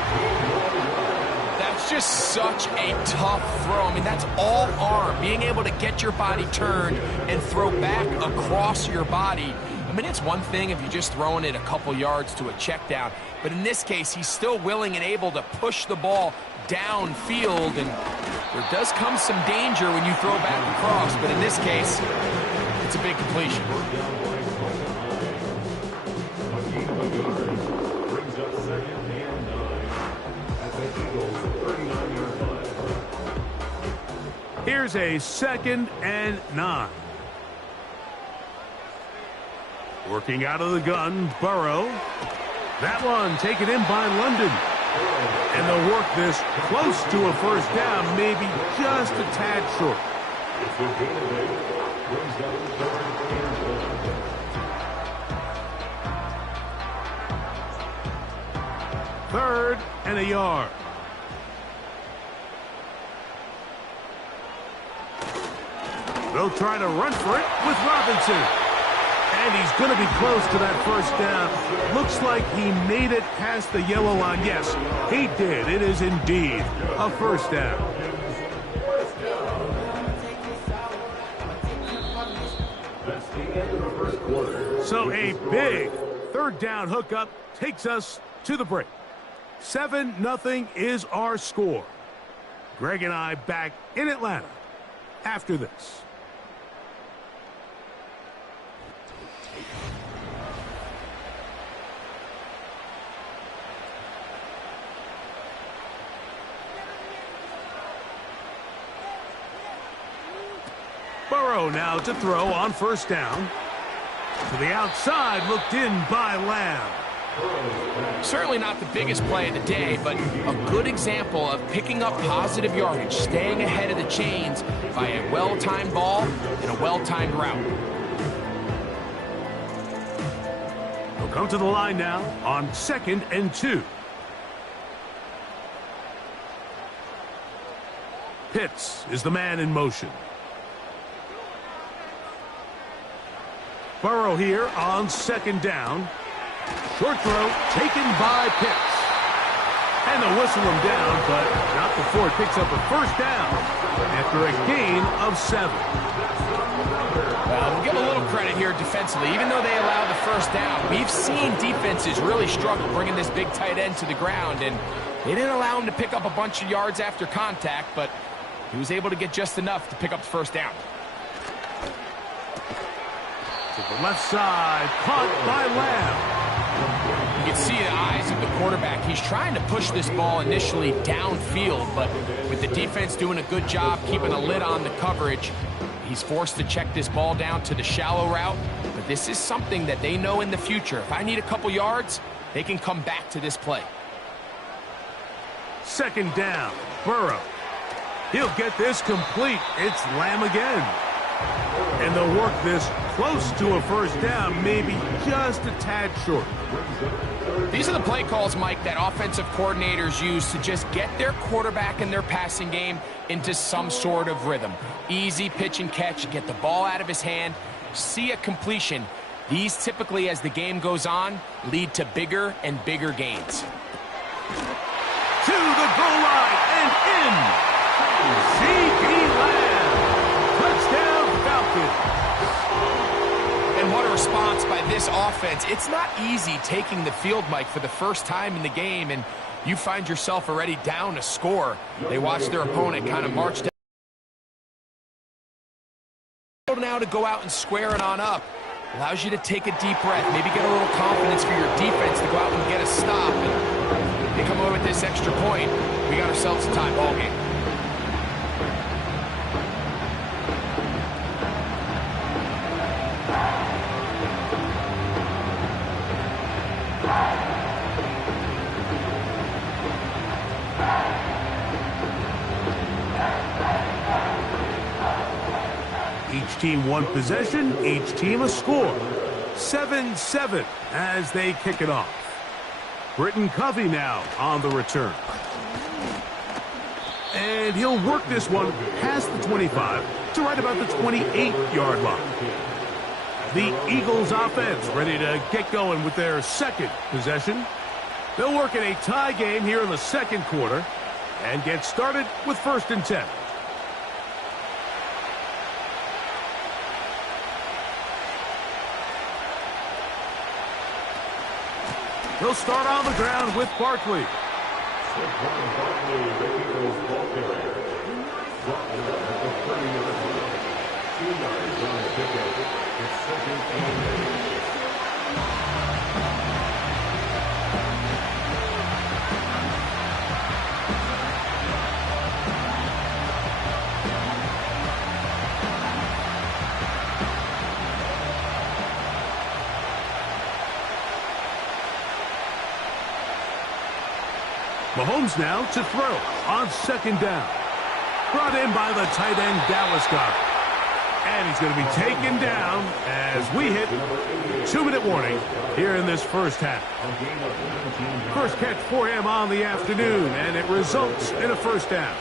That's just such a tough throw. I mean, that's all arm. Being able to get your body turned and throw back across your body. I mean, it's one thing if you're just throwing it a couple yards to a check down, but in this case, he's still willing and able to push the ball downfield, and there does come some danger when you throw back across, but in this case, it's a big completion. Brings up 2nd and 9 at the Eagles' 39-yard line. Here's a 2nd and 9. Working out of the gun, Burrow. That one taken in by London. And they'll work this close to a first down, maybe just a tad short. It's a gain of 8. Brings up 3rd and 1. 3rd and a yard. They'll try to run for it with Robinson. And he's going to be close to that first down. Looks like he made it past the yellow line. Yes, he did. It is indeed a first down. That's the end of the first quarter. So a big 3rd down hookup takes us to the break. 7-0 is our score. Greg and I back in Atlanta after this. Burrow now to throw on first down. To the outside, looked in by Lamb. Certainly not the biggest play of the day, but a good example of picking up positive yardage, staying ahead of the chains by a well-timed ball and a well-timed route. He'll come to the line now on 2nd and 2. Pitts is the man in motion. Burrow here on 2nd down. Short throw taken by Pitts. And they'll whistle him down, but not before it picks up a first down after a gain of 7. Well, we'll give a little credit here defensively. Even though they allowed the first down, we've seen defenses really struggle bringing this big tight end to the ground, and they didn't allow him to pick up a bunch of yards after contact, but he was able to get just enough to pick up the first down. To the left side, caught by Lamb. You can see the eyes of the quarterback. He's trying to push this ball initially downfield, but with the defense doing a good job keeping a lid on the coverage, he's forced to check this ball down to the shallow route. But this is something that they know in the future. If I need a couple yards, they can come back to this play. 2nd down, Burrow. He'll get this complete. It's Lamb again. And they'll work this close to a first down, maybe just a tad short. These are the play calls, Mike, that offensive coordinators use to just get their quarterback and their passing game into some sort of rhythm. Easy pitch and catch, get the ball out of his hand, see a completion. These typically, as the game goes on, lead to bigger and bigger gains. To the goal line and in. C.D. Lamb. Touchdown, Falcons. And what a response by this offense. It's not easy taking the field, Mike, for the first time in the game, and you find yourself already down a score. They watch their opponent kind of march down. Now to go out and square it on up. Allows you to take a deep breath, maybe get a little confidence for your defense to go out and get a stop. And they come over with this extra point. We got ourselves a tie ball game. Each team one possession, each team a score. 7-7 as they kick it off. Britton Covey now on the return. And he'll work this one past the 25 to right about the 28-yard line. The Eagles offense ready to get going with their second possession. They'll work in a tie game here in the second quarter and get started with 1st and 10. He'll start on the ground with Barkley. Mahomes now to throw on second down. Brought in by the tight end Dallas guy. And he's going to be taken down as we hit 2-minute warning here in this first half. First catch for him on the afternoon, and it results in a first down.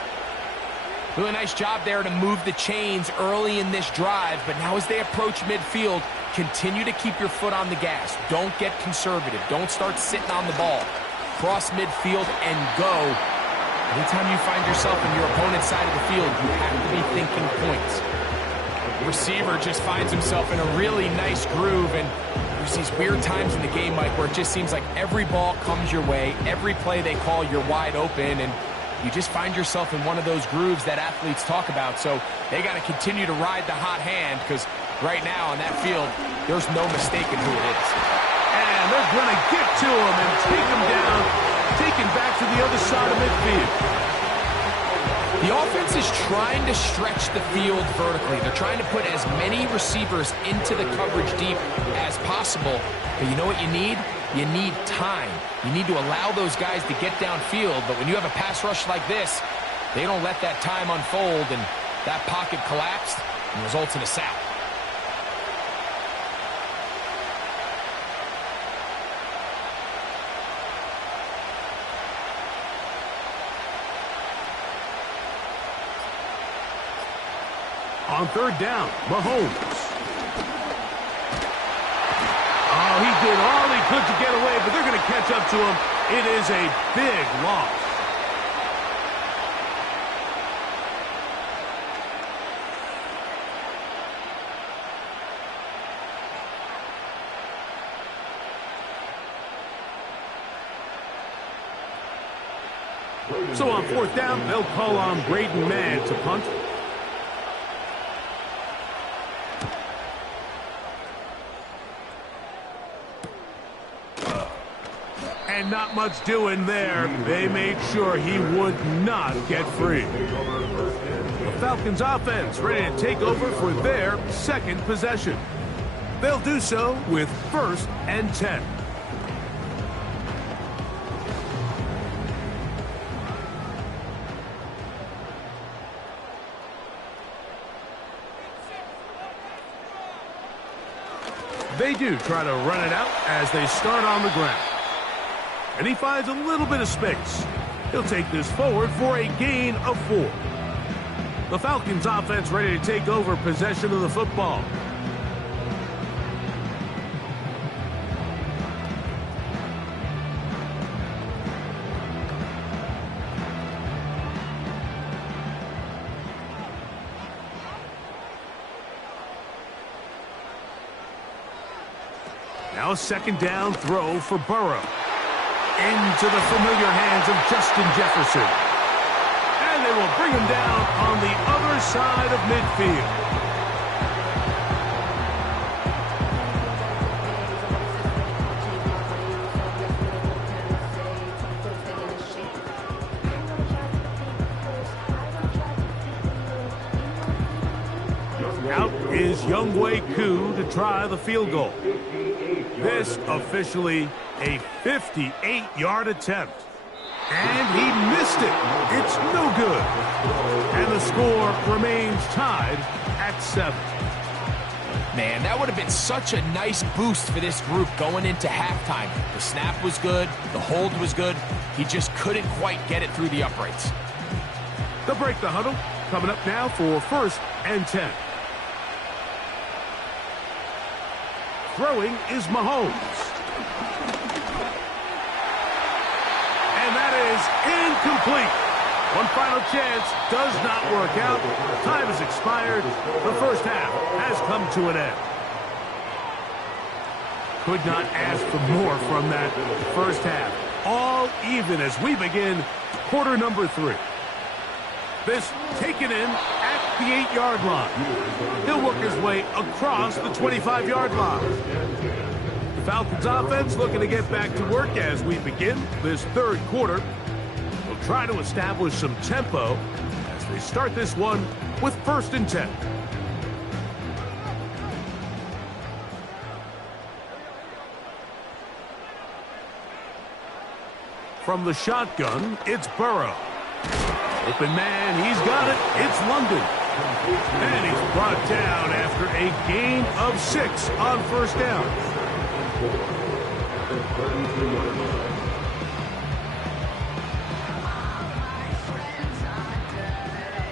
Really nice job there to move the chains early in this drive, but now as they approach midfield, continue to keep your foot on the gas. Don't get conservative. Don't start sitting on the ball. Cross midfield and go. Anytime you find yourself in your opponent's side of the field, you have to be thinking points. Receiver just finds himself in a really nice groove, and there's these weird times in the game, Mike, where it just seems like every ball comes your way, every play they call, you're wide open, and you just find yourself in one of those grooves that athletes talk about. So they got to continue to ride the hot hand, because right now on that field, there's no mistaking who it is. And they're going to get to him and take him down, taken back to the other side of midfield. The offense is trying to stretch the field vertically. They're trying to put as many receivers into the coverage deep as possible. But you know what you need? You need time. You need to allow those guys to get downfield. But when you have a pass rush like this, they don't let that time unfold, and that pocket collapsed and results in a sack. On third down, Mahomes. Oh, he did all he could to get away, but they're going to catch up to him. It is a big loss. So on fourth down, they'll call on Braden Mann to punt. And not much doing there. They made sure he would not get free. The Falcons offense ready to take over for their second possession. They'll do so with 1st and 10. They do try to run it out as they start on the ground. And he finds a little bit of space. He'll take this forward for a gain of 4. The Falcons offense ready to take over possession of the football. Now a second down throw for Burrow. Into the familiar hands of Justin Jefferson. And they will bring him down on the other side of midfield. Out is Younghoe Koo to try the field goal. This officially a 58-yard attempt. And he missed it. It's no good. And the score remains tied at 7. Man, that would have been such a nice boost for this group going into halftime. The snap was good. The hold was good. He just couldn't quite get it through the uprights. They'll break the huddle. Coming up now for 1st and 10. Throwing is Mahomes. And that is incomplete. One final chance does not work out. Time has expired. The first half has come to an end. Could not ask for more from that first half. All even as we begin quarter number 3. This taken in at the 8-yard line. He'll work his way across the 25-yard line. The Falcons offense looking to get back to work as we begin this third quarter. They'll try to establish some tempo as they start this one with 1st and 10. From the shotgun, it's Burrow. Open man, he's got it. It's London. And he's brought down after a gain of 6 on 1st down.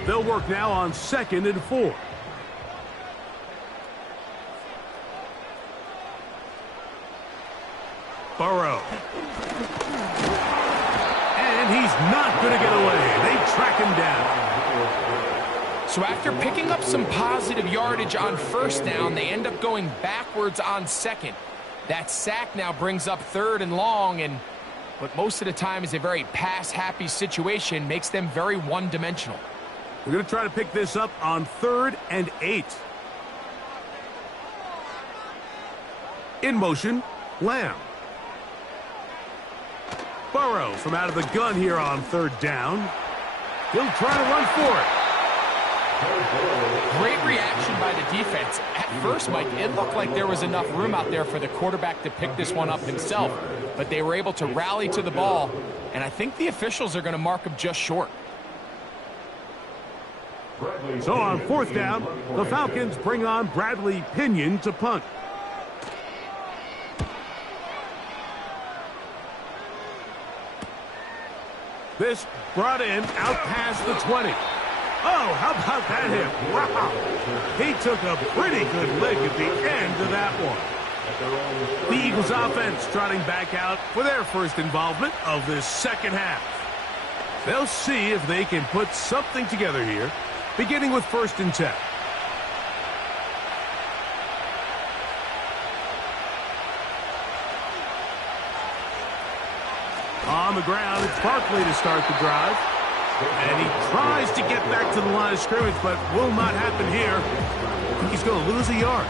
They'll work now on 2nd and 4. Burrow. And he's not going to get away. They track him down. So after picking up some positive yardage on 1st down, they end up going backwards on 2nd. That sack now brings up 3rd and long, and what most of the time is a very pass-happy situation makes them very one-dimensional. We're going to try to pick this up on 3rd and 8. In motion, Lamb. Burrow from out of the gun here on 3rd down. He'll try to run for it. Great reaction by the defense. At first, Mike, it looked like there was enough room out there for the quarterback to pick this one up himself, but they were able to rally to the ball, and I think the officials are going to mark him just short. So on 4th down, the Falcons bring on Bradley Pinion to punt. This brought in out past the 20. Oh, how about that hit? Wow. He took a pretty good lick at the end of that one. The Eagles offense trotting back out for their first involvement of this 2nd half. They'll see if they can put something together here, beginning with 1st and 10. On the ground, it's Barkley to start the drive. And he tries to get back to the line of scrimmage, but will not happen here. He's going to lose a yard.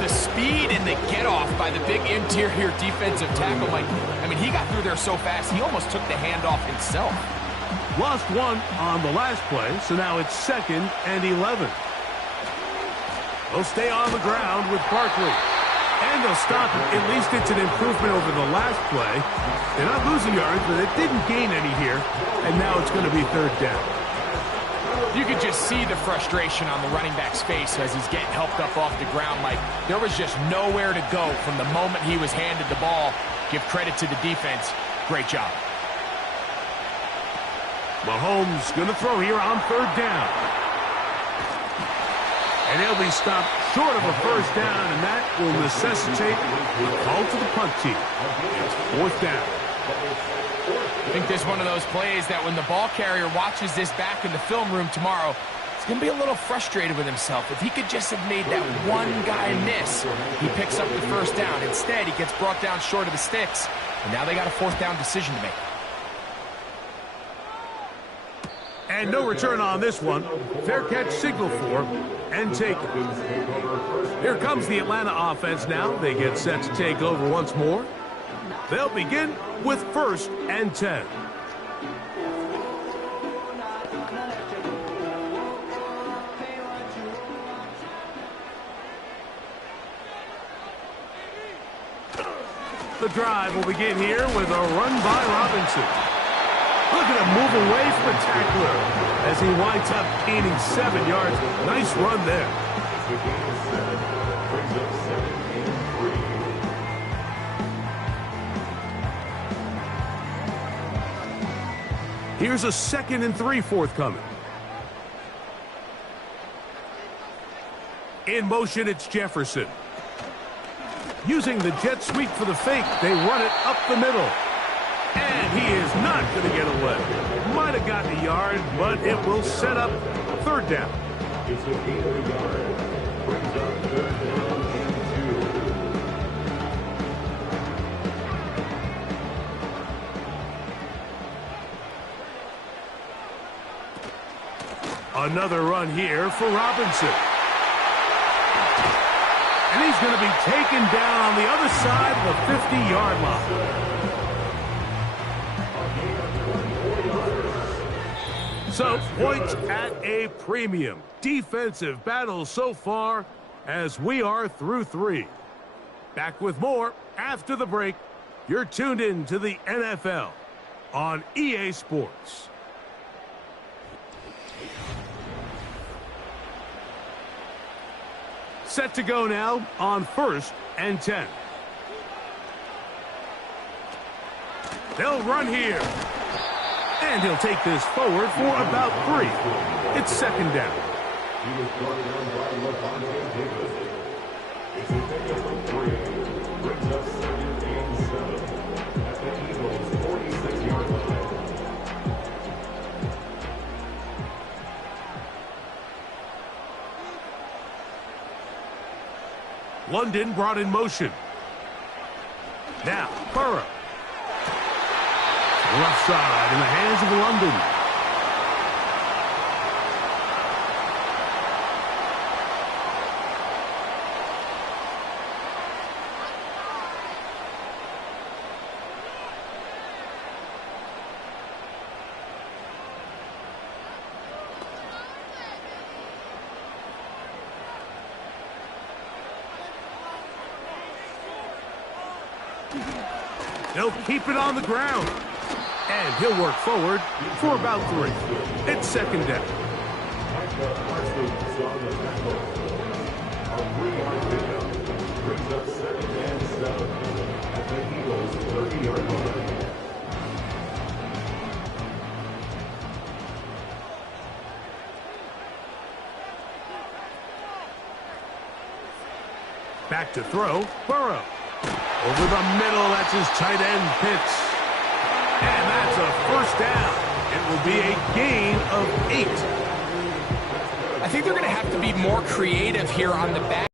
The speed and the get-off by the big interior defensive tackle, Mike. I mean, he got through there so fast, he almost took the handoff himself. Lost 1 on the last play, so now it's 2nd and 11. They'll stay on the ground with Barkley. And they'll stop it. At least it's an improvement over the last play. They're not losing yards, but it didn't gain any here. And now it's going to be 3rd down. You could just see the frustration on the running back's face as he's getting helped up off the ground, Mike. There was just nowhere to go from the moment he was handed the ball. Give credit to the defense. Great job. Mahomes going to throw here on 3rd down. And he'll be stopped short of a 1st down, and that will necessitate a call to the punt team. It's 4th down. I think this is one of those plays that when the ball carrier watches this back in the film room tomorrow, he's going to be a little frustrated with himself. If he could just have made that one guy miss, he picks up the 1st down. Instead, he gets brought down short of the sticks, and now they got a 4th down decision to make. And no return on this one. Fair catch signal for and taken. Here comes the Atlanta offense now. They get set to take over once more. They'll begin with 1st and 10. The drive will begin here with a run by Robinson. Look at him move away from a tackler as he winds up gaining 7 yards. Nice run there. Here's a 2nd and 3 forthcoming. In motion, it's Jefferson. Using the jet sweep for the fake, they run it up the middle. And he is not going to get away. Might have gotten a yard, but it will set up 3rd down. Another run here for Robinson. And he's going to be taken down on the other side of the 50-yard line. So, points at a premium. Defensive battle so far as we are through 3. Back with more after the break. You're tuned in to the NFL on EA Sports. Set to go now on 1st and 10. They'll run here. And he'll take this forward for about 3. It's 2nd down. He was brought down by LeVante Davis. It's a pickup of 3. Brings up 2nd and 7 at the Eagles' 46-yard line. London brought in motion. Now, Burrow. Left side in the hands of London. He'll keep it on the ground. And he'll work forward for about 3. It's 2nd down. A 3-yard pickup brings up 2nd and 7 at the Eagles' 30-yard line. Back to throw, Burrow. Over the middle, that's his tight end, Pitts. And that's a 1st down. It will be a gain of 8. I think they're going to have to be more creative here on the back.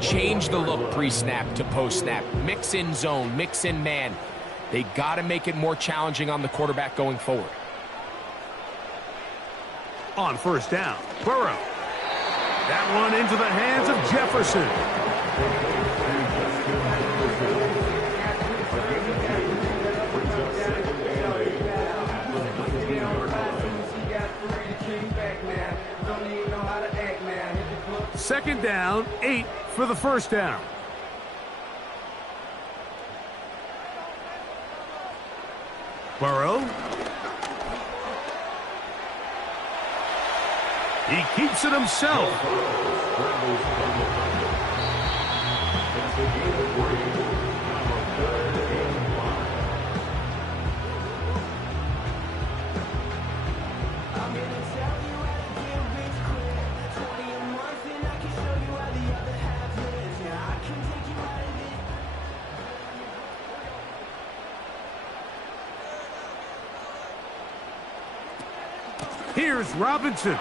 Change the look pre-snap to post-snap. Mix in zone, mix in man. They got to make it more challenging on the quarterback going forward. On 1st down, Burrow. That one into the hands of Jefferson. Second down, 8 for the 1st down. Burrow. He keeps it himself. Here's Robinson.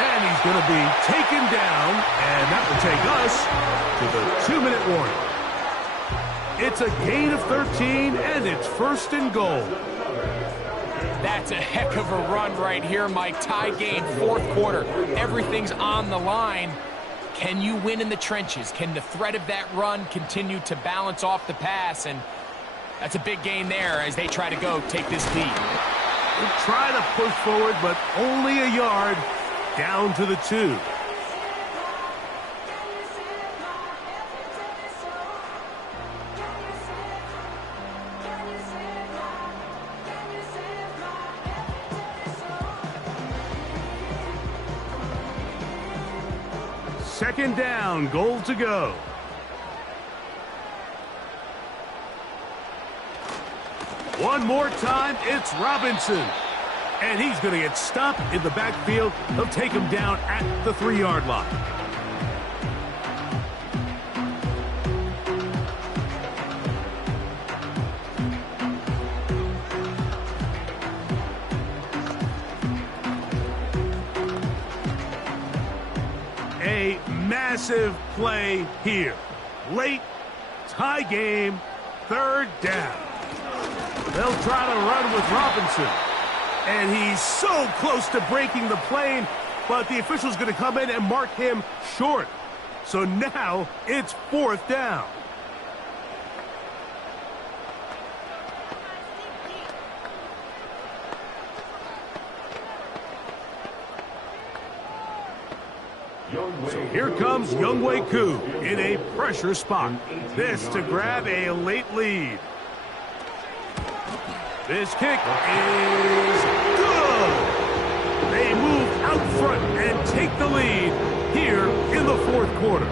And he's going to be taken down, and that will take us to the 2-minute warning. It's a gain of 13, and it's 1st and goal. That's a heck of a run right here, Mike. Tie game, 4th quarter. Everything's on the line. Can you win in the trenches? Can the threat of that run continue to balance off the pass? And that's a big gain there as they try to go take this lead. They try to push forward, but only a yard. Down to the 2. Second down, goal to go. One more time, it's Robinson. And he's going to get stopped in the backfield. They'll take him down at the 3-yard line. A massive play here. Late, tie game, 3rd down. They'll try to run with Robinson. And he's so close to breaking the plane, but the official's going to come in and mark him short. So now it's 4th down. So here comes Younghoe Koo in a pressure spot. This to grab a late lead. This kick is good. They move out front and take the lead here in the 4th quarter.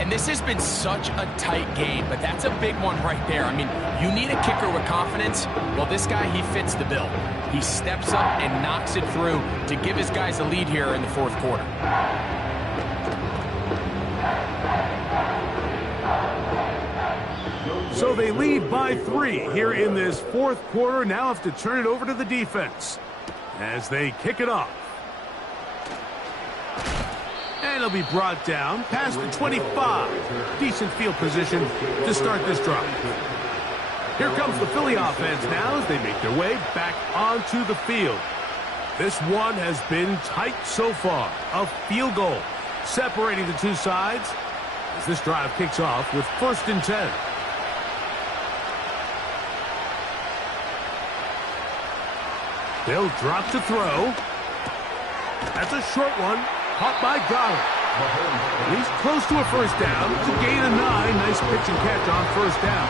And this has been such a tight game, but that's a big one right there. I mean, you need a kicker with confidence. Well, this guy, he fits the bill. He steps up and knocks it through to give his guys a lead here in the 4th quarter. So they lead by 3 here in this 4th quarter. Now have to turn it over to the defense as they kick it off. And it'll be brought down past the 25. Decent field position to start this drive. Here comes the Philly offense now as they make their way back onto the field. This one has been tight so far. A field goal separating the two sides as this drive kicks off with 1st and 10. They'll drop to throw. That's a short one. Caught by Goddard. He's close to a 1st down. It's a gain of 9. Nice pitch and catch on 1st down.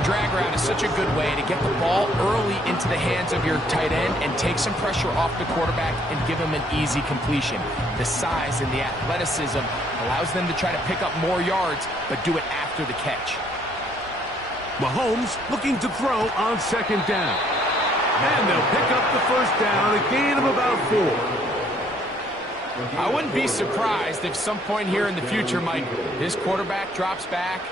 The drag route is such a good way to get the ball early into the hands of your tight end and take some pressure off the quarterback and give him an easy completion. The size and the athleticism allows them to try to pick up more yards, but do it after the catch. Mahomes looking to throw on 2nd down. And they'll pick up the 1st down, a gain of about 4. I wouldn't be surprised if some point here in the future, Mike, this quarterback drops back.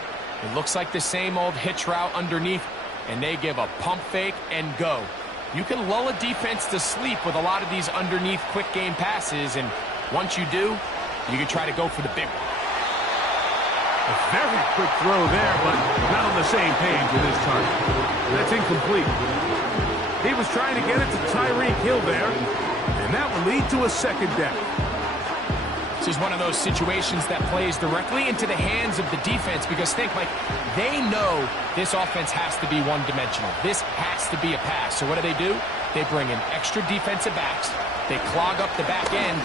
It looks like the same old hitch route underneath, and they give a pump fake and go. You can lull a defense to sleep with a lot of these underneath quick game passes, and once you do, you can try to go for the big one. A very quick throw there, but not on the same page with his target. That's incomplete. He was trying to get it to Tyreek Hill there, and that will lead to a 2nd down. This is one of those situations that plays directly into the hands of the defense because think, like, they know this offense has to be one-dimensional. This has to be a pass. So what do? They bring in extra defensive backs. They clog up the back end.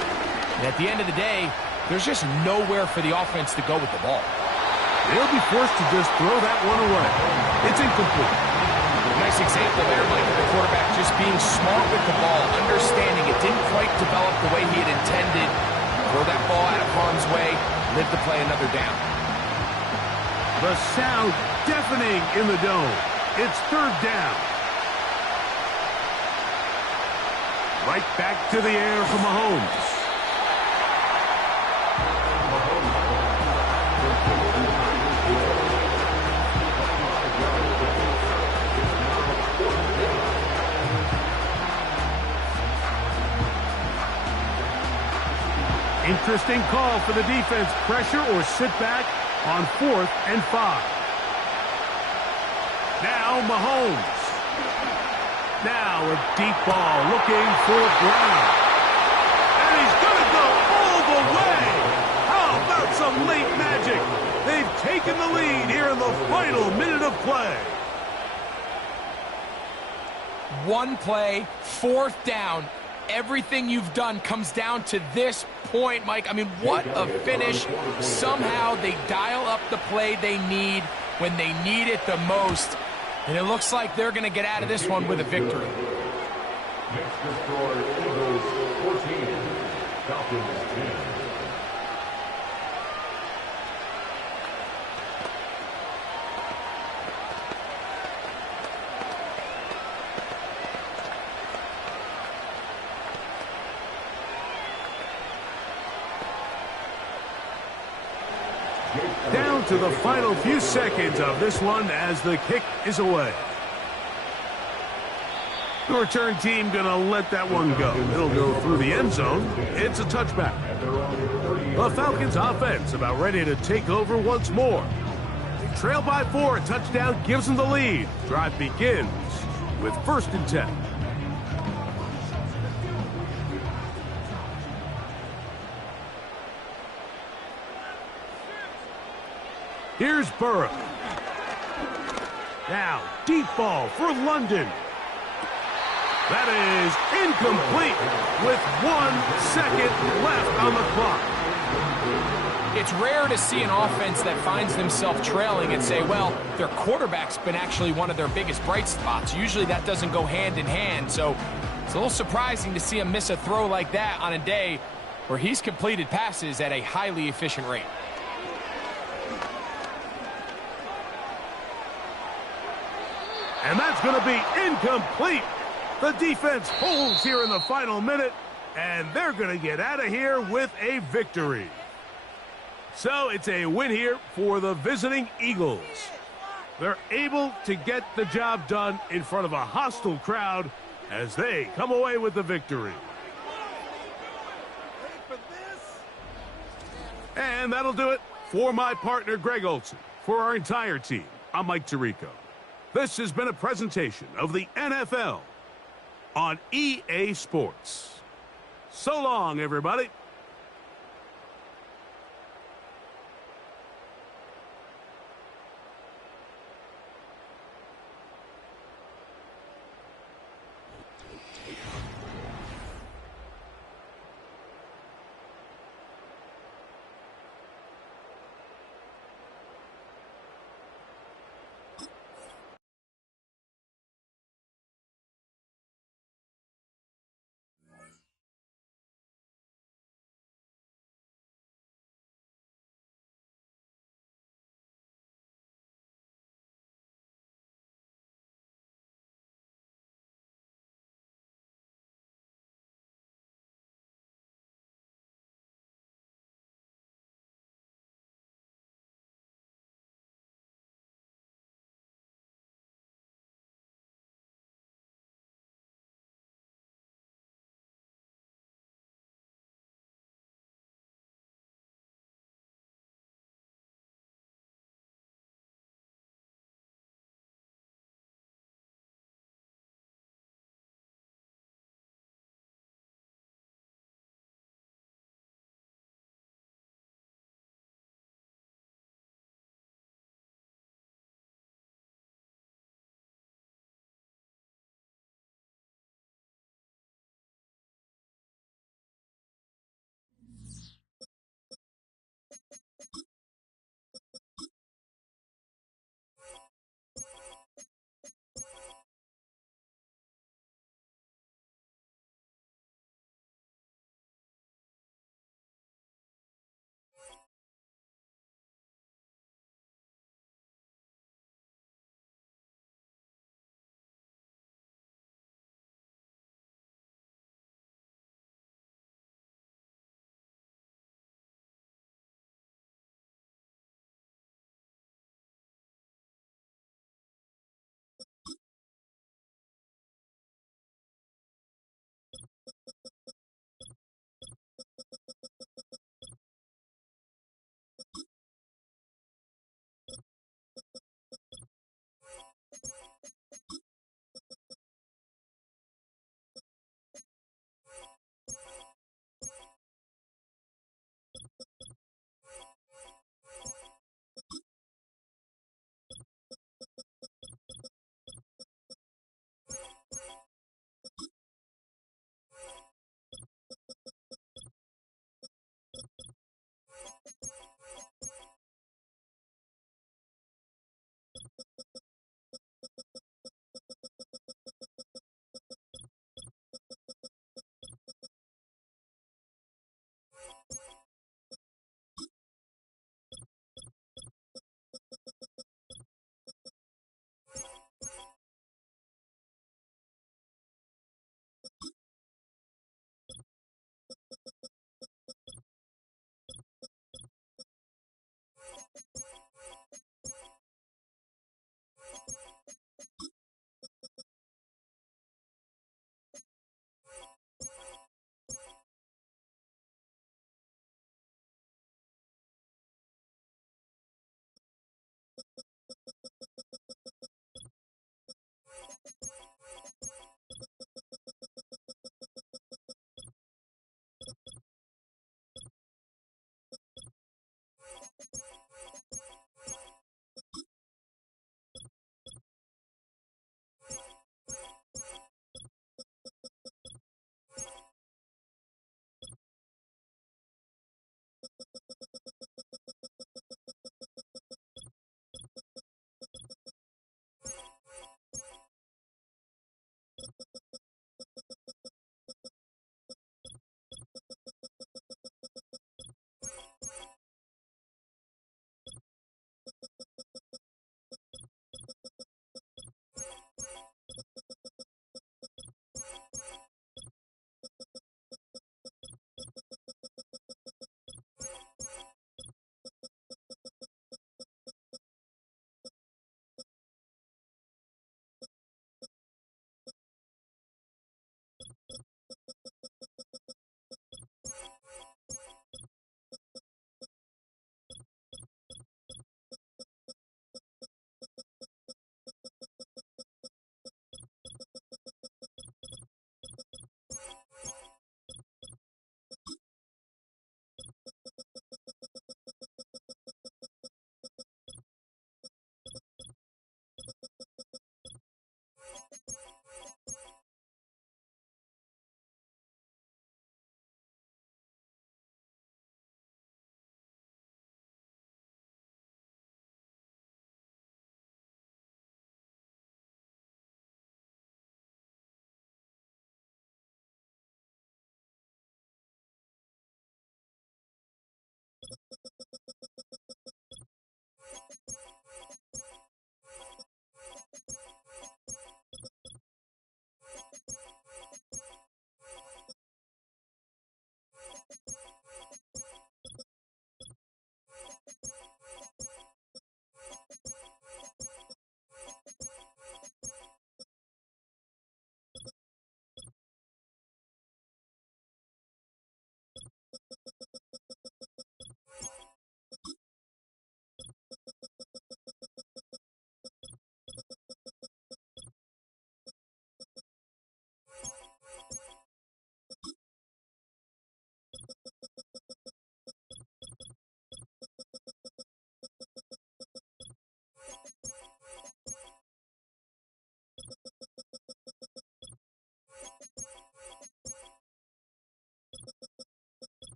And at the end of the day, there's just nowhere for the offense to go with the ball. They'll be forced to just throw that one away. It's incomplete. Nice example there, Mike, of the quarterback just being smart with the ball, understanding it didn't quite develop the way he had intended. Throw that ball out of harm's way, live to play another down. The sound deafening in the dome. It's 3rd down. Right back to the air for Mahomes. Interesting call for the defense. Pressure or sit back on 4th and 5. Now Mahomes. Now a deep ball looking for Brown. And he's going to go all the way. How about some late magic? They've taken the lead here in the final minute of play. One play, 4th down. Everything you've done comes down to this point, Mike. I mean, what a finish. Somehow they dial up the play they need when they need it the most. And it looks like they're going to get out of this one with a victory. Next to score, Eagles 14, Falcons 10. Down to the final few seconds of this one as the kick is away. The return team going to let that one go. It'll go through the end zone. It's a touchback. The Falcons offense about ready to take over once more. They Trail by 4, a touchdown gives them the lead. Drive begins with 1st and 10. Here's Burrow. Now, deep ball for London. That is incomplete with 1 second left on the clock. It's rare to see an offense that finds themselves trailing and say, well, their quarterback's been actually one of their biggest bright spots. Usually that doesn't go hand in hand, so it's a little surprising to see him miss a throw like that on a day where he's completed passes at a highly efficient rate. And that's going to be incomplete. The defense holds here in the final minute, and they're going to get out of here with a victory. So it's a win here for the visiting Eagles. They're able to get the job done in front of a hostile crowd as they come away with the victory. And that'll do it for my partner, Greg Olson. For our entire team, I'm Mike Tirico. This has been a presentation of the NFL on EA Sports. So long, everybody.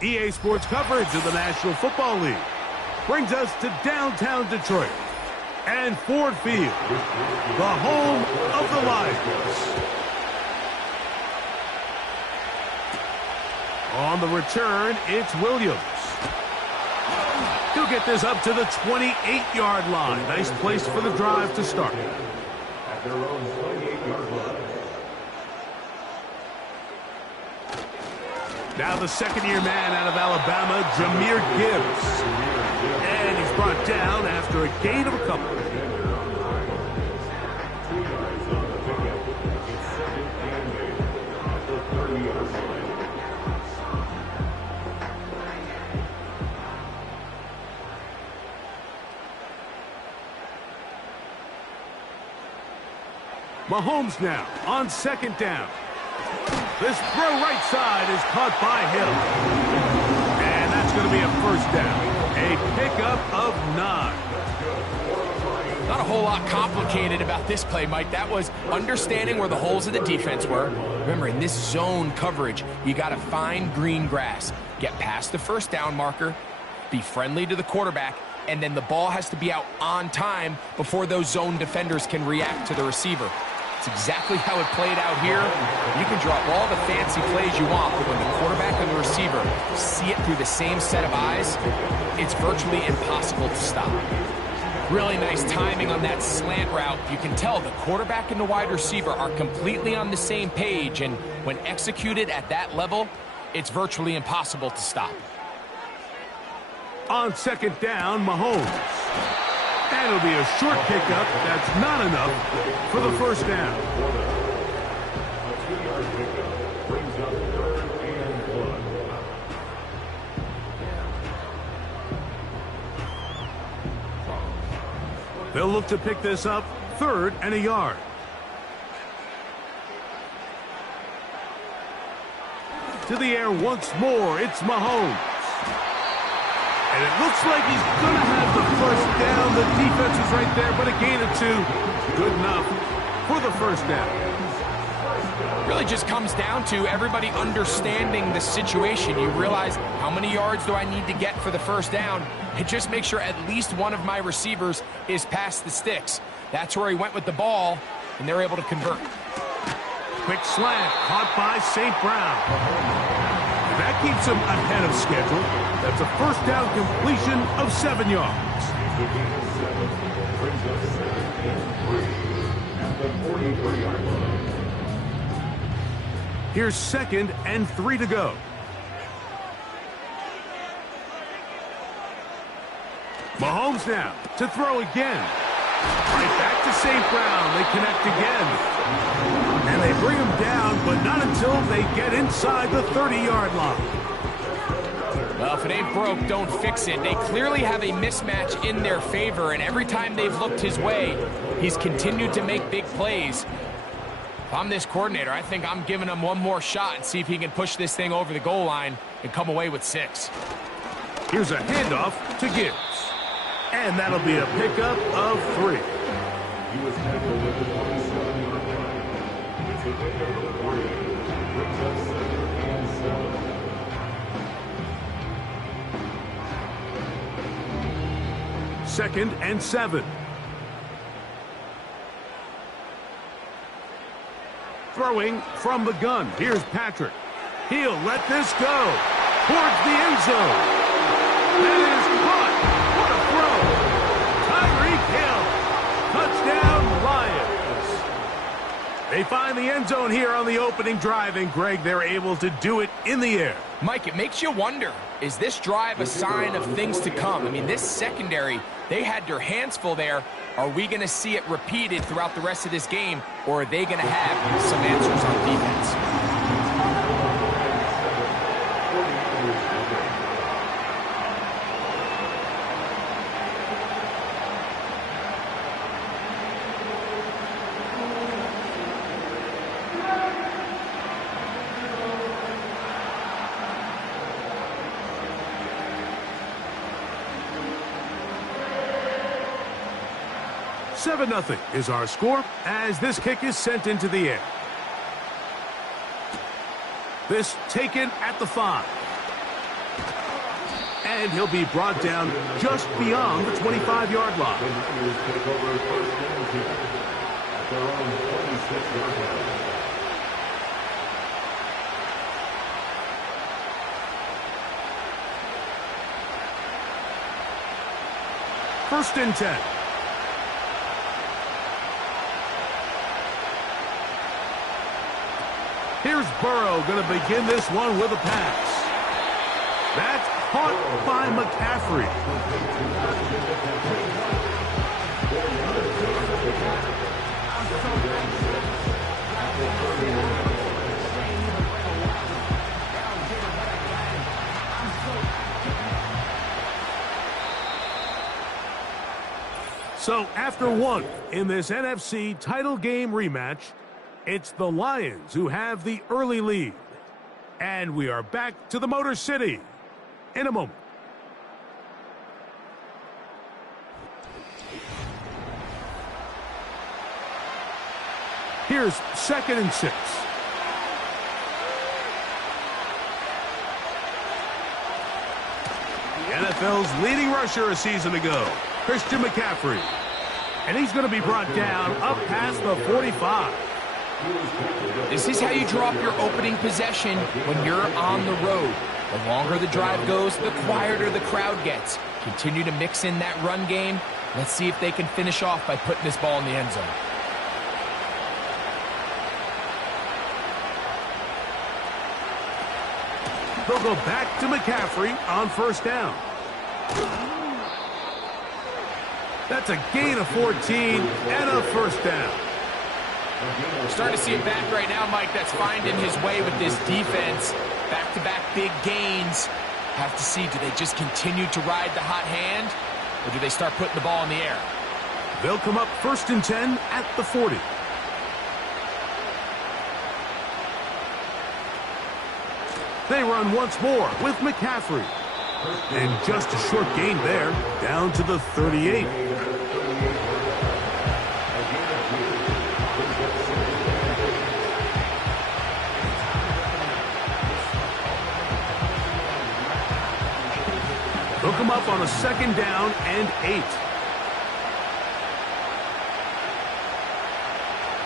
EA Sports coverage of the National Football League brings us to downtown Detroit and Ford Field, the home of the Lions. On the return, it's Williams. He'll get this up to the 28-yard line. Nice place for the drive to start. At their own 28-yard line. Now the second-year man out of Alabama, Jahmyr Gibbs. And he's brought down after a gain of a couple. Mahomes now on second down. This throw right side is caught by Hill. And that's going to be a first down. A pickup of 9. Not a whole lot complicated about this play, Mike. That was understanding where the holes of the defense were. Remember, in this zone coverage, you got to find green grass. Get past the first down marker, be friendly to the quarterback, and then the ball has to be out on time before those zone defenders can react to the receiver. It's exactly how it played out here. You can draw all the fancy plays you want, but when the quarterback and the receiver see it through the same set of eyes, it's virtually impossible to stop. Really nice timing on that slant route. You can tell the quarterback and the wide receiver are completely on the same page, and when executed at that level, it's virtually impossible to stop. On second down, Mahomes. And it'll be a short pickup. That's not enough for the first down. A 2-yard pickup brings up 3rd and 1. They'll look to pick this up 3rd and a yard. To the air once more, it's Mahomes. And it looks like he's going to have the first down. The defense is right there, but a gain of 2. Good enough for the first down. Really just comes down to everybody understanding the situation. You realize, how many yards do I need to get for the first down? And just make sure at least one of my receivers is past the sticks. That's where he went with the ball, and they're able to convert. Quick slant, caught by St. Brown. That keeps him ahead of schedule. That's a first down completion of 7 yards. Brings up 2nd and 3 at the 43-yard line. Here's 2nd and 3 to go. Mahomes now to throw again. Right back to St. Brown. They connect again. And they bring him down, but not until they get inside the 30-yard line. Well, if it ain't broke, don't fix it. They clearly have a mismatch in their favor, and every time they've looked his way, he's continued to make big plays. If I'm this coordinator, I think I'm giving him one more shot and see if he can push this thing over the goal line and come away with 6. Here's a handoff to Gibbs. And that'll be a pickup of 3. He was tackled at the 27-yard line. It's a pickup of 3. Brings up 2nd and 7. 2nd and 7. Throwing from the gun. Here's Patrick. He'll let this go towards the end zone. That is caught. What a throw. Tyreek Hill. Touchdown, Lions. They find the end zone here on the opening drive, and Greg, they're able to do it in the air. Mike, it makes you wonder, is this drive a sign of things to come? I mean, this secondary, they had their hands full there. Are we going to see it repeated throughout the rest of this game, or are they going to have some answers on defense? 7-0 is our score as this kick is sent into the air. This taken at the 5. And he'll be brought down just beyond the 25-yard line. The Niners take over first and 10 at their own 26-yard line. First and 10. Here's Burrow going to begin this one with a pass. That's caught by McCaffrey. So after one in this NFC title game rematch, it's the Lions who have the early lead. And we are back to the Motor City in a moment. Here's 2nd and 6. The NFL's leading rusher a season ago, Christian McCaffrey. And he's going to be brought down up past the 45. This is how you drop your opening possession when you're on the road. The longer the drive goes, the quieter the crowd gets. Continue to mix in that run game. Let's see if they can finish off by putting this ball in the end zone. They'll go back to McCaffrey on first down. That's a gain of 14 and a first down. We're starting to see it back right now, Mike. That's finding his way with this defense. Back-to-back big gains. Have to see, do they just continue to ride the hot hand, or do they start putting the ball in the air? They'll come up 1st and 10 at the 40. They run once more with McCaffrey. And just a short gain there, down to the 38. They'll come up on a 2nd down and 8.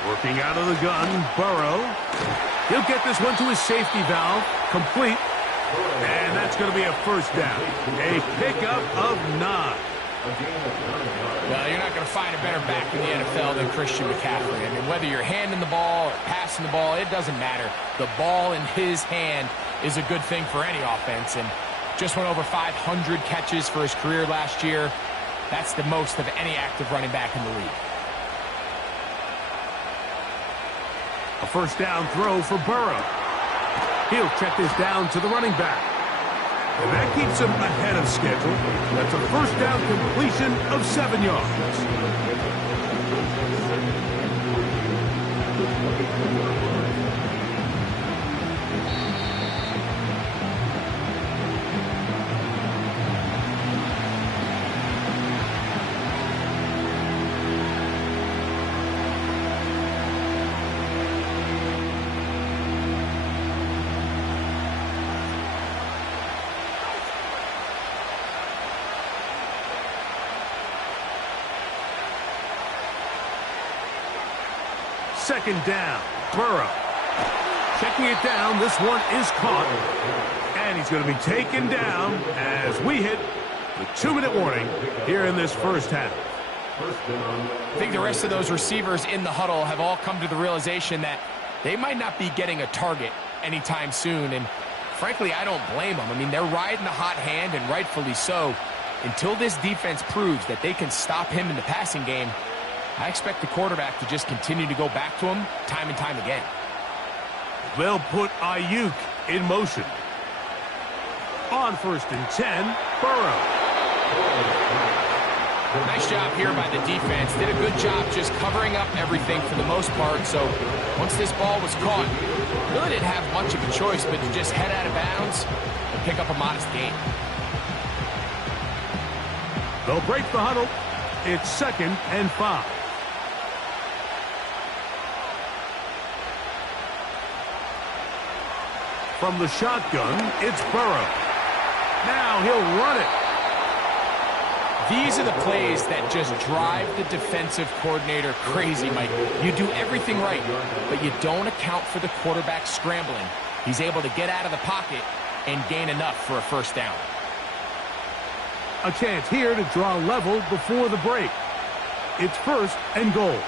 Working out of the gun, Burrow. He'll get this one to his safety valve, complete. And that's going to be a first down. A pickup of 9. Well, you're not going to find a better back in the NFL than Christian McCaffrey. I mean, whether you're handing the ball or passing the ball, it doesn't matter. The ball in his hand is a good thing for any offense. And just went over 500 catches for his career last year. That's the most of any active running back in the league. A first down throw for Burrow. He'll check this down to the running back. And that keeps him ahead of schedule. That's a first down completion of 7 yards. Second down, Burrow. Checking it down, this one is caught. And he's going to be taken down as we hit the 2-minute warning here in this first half. I think the rest of those receivers in the huddle have all come to the realization that they might not be getting a target anytime soon. And frankly, I don't blame them. I mean, they're riding the hot hand, and rightfully so. Until this defense proves that they can stop him in the passing game, I expect the quarterback to just continue to go back to him time and time again. They'll put Ayuk in motion. On 1st and 10, Burrow. Nice job here by the defense. Did a good job just covering up everything for the most part. So once this ball was caught, really didn't have much of a choice but to just head out of bounds and pick up a modest gain. They'll break the huddle. It's 2nd and 5. From the shotgun, it's Burrow. Now he'll run it. These are the plays that just drive the defensive coordinator crazy, Mike. You do everything right, but you don't account for the quarterback scrambling. He's able to get out of the pocket and gain enough for a first down. A chance here to draw level before the break. It's 1st and goal.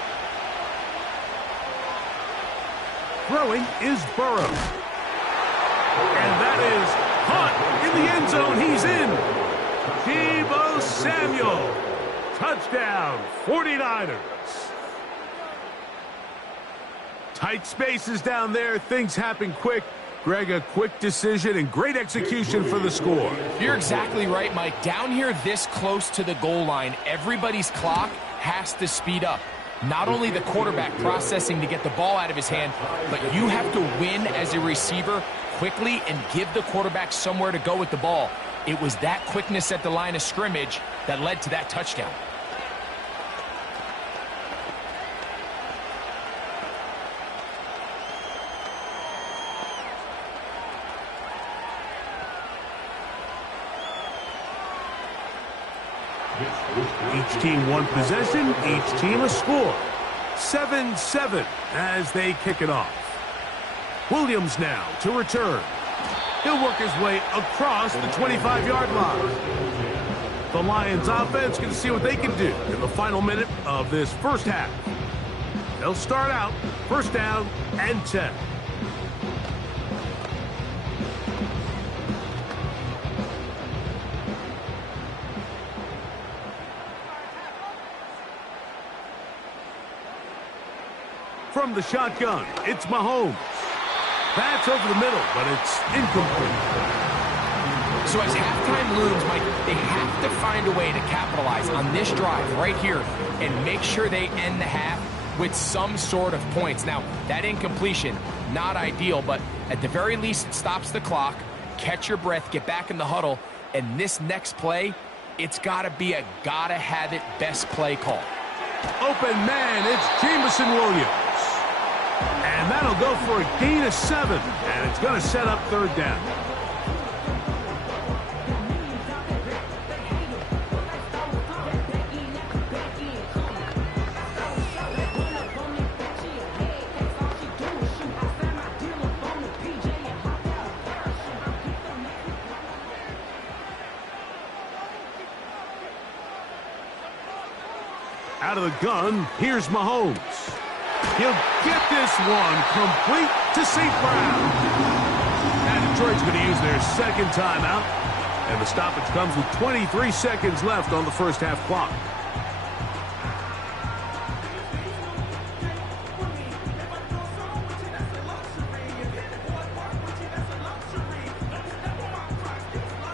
Throwing is Burrow. And that is caught in the end zone. He's in. Deebo Samuel. Touchdown, 49ers. Tight spaces down there. Things happen quick. Greg, a quick decision and great execution for the score. You're exactly right, Mike. Down here this close to the goal line, everybody's clock has to speed up. Not only the quarterback processing to get the ball out of his hand, but you have to win as a receiver quickly and give the quarterback somewhere to go with the ball. It was that quickness at the line of scrimmage that led to that touchdown. Each team one possession, each team a score. 7-7 as they kick it off. Williams now to return. He'll work his way across the 25-yard line. The Lions offense can see what they can do in the final minute of this first half. They'll start out 1st down and 10. From the shotgun, it's Mahomes. That's over the middle, but it's incomplete. So as halftime looms, Mike, they have to find a way to capitalize on this drive right here and make sure they end the half with some sort of points. Now, that incompletion, not ideal, but at the very least, it stops the clock. Catch your breath, get back in the huddle, and this next play, it's got to be a gotta-have-it best play call. Open man, it's Jameson Williams. And that'll go for a gain of 7, and it's going to set up 3rd down. Out of the gun, here's Mahomes. He'll get this one complete to St. Brown. And Detroit's going to use their 2nd timeout. And the stoppage comes with 23 seconds left on the first half clock.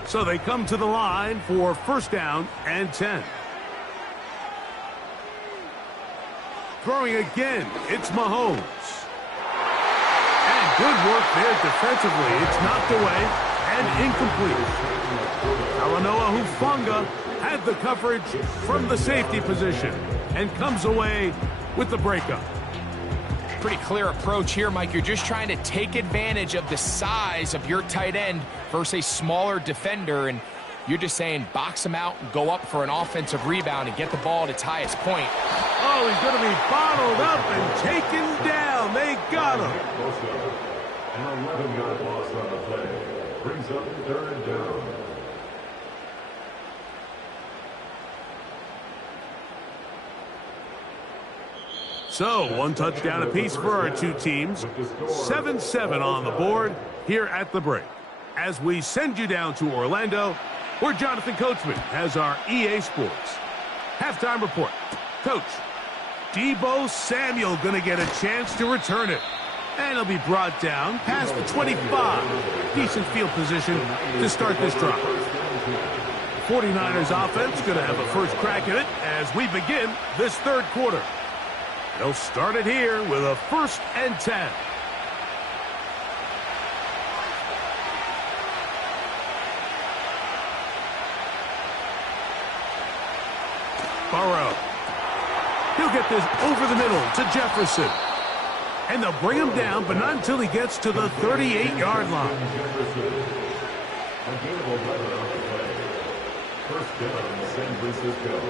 So they come to the line for 1st down and 10. Throwing again, it's Mahomes. And good work there defensively. It's knocked away and incomplete. Talanoa Hufanga had the coverage from the safety position and comes away with the breakup. Pretty clear approach here, Mike. You're just trying to take advantage of the size of your tight end versus a smaller defender, and you're just saying box him out and go up for an offensive rebound and get the ball at its highest point. Oh, he's going to be bottled up and taken down. They got him. An 11-yard loss on the play. Brings up 3rd down. So, 1 touchdown apiece for our 2 teams. 7-7 on the board here at the break. As we send you down to Orlando, where Jonathan Coachman has our EA Sports halftime report. Coach, Deebo Samuel going to get a chance to return it. And he'll be brought down past the 25. Decent field position to start this drive. 49ers offense going to have a first crack at it as we begin this 3rd quarter. They'll start it here with a 1st and 10. Burrow. He'll get this over the middle to Jefferson. And they'll bring him down, but not until he gets to the 38-yard line. First down, San Francisco.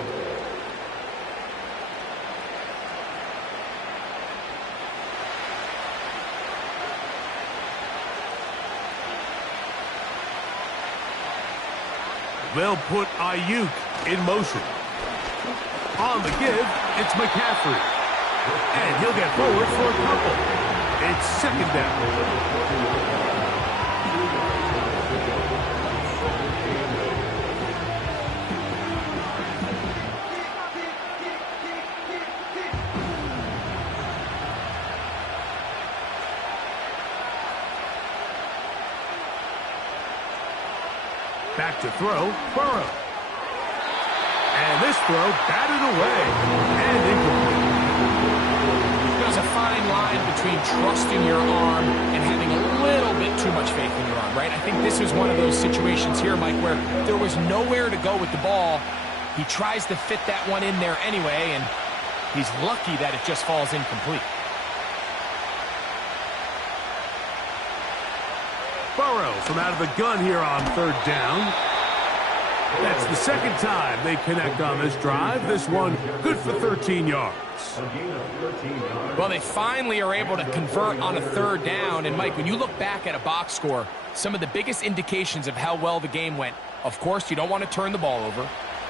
They'll put Ayuk in motion. On the give, it's McCaffrey. And he'll get forward for a couple. It's second down. Back to throw, Burrow. And this throw batted away and incomplete. There's a fine line between trusting your arm and having a little bit too much faith in your arm, right? I think this is one of those situations here, Mike, where there was nowhere to go with the ball. He tries to fit that one in there anyway, and he's lucky that it just falls incomplete. Burrow from out of the gun here on third down. That's the second time they connect on this drive. This one good for 13 yards. Well, they finally are able to convert on a third down. And, Mike, when you look back at a box score, some of the biggest indications of how well the game went, of course, you don't want to turn the ball over.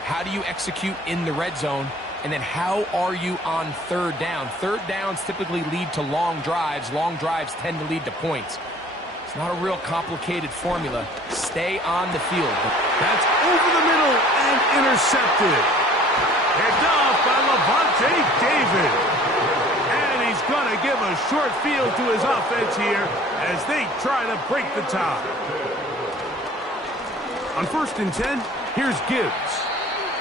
How do you execute in the red zone? And then how are you on third down? Third downs typically lead to long drives. Long drives tend to lead to points. It's not a real complicated formula. Stay on the field. That's over the middle and intercepted. Picked off by Levante David. And he's going to give a short field to his offense here as they try to break the tie. On 1st and 10, here's Gibbs.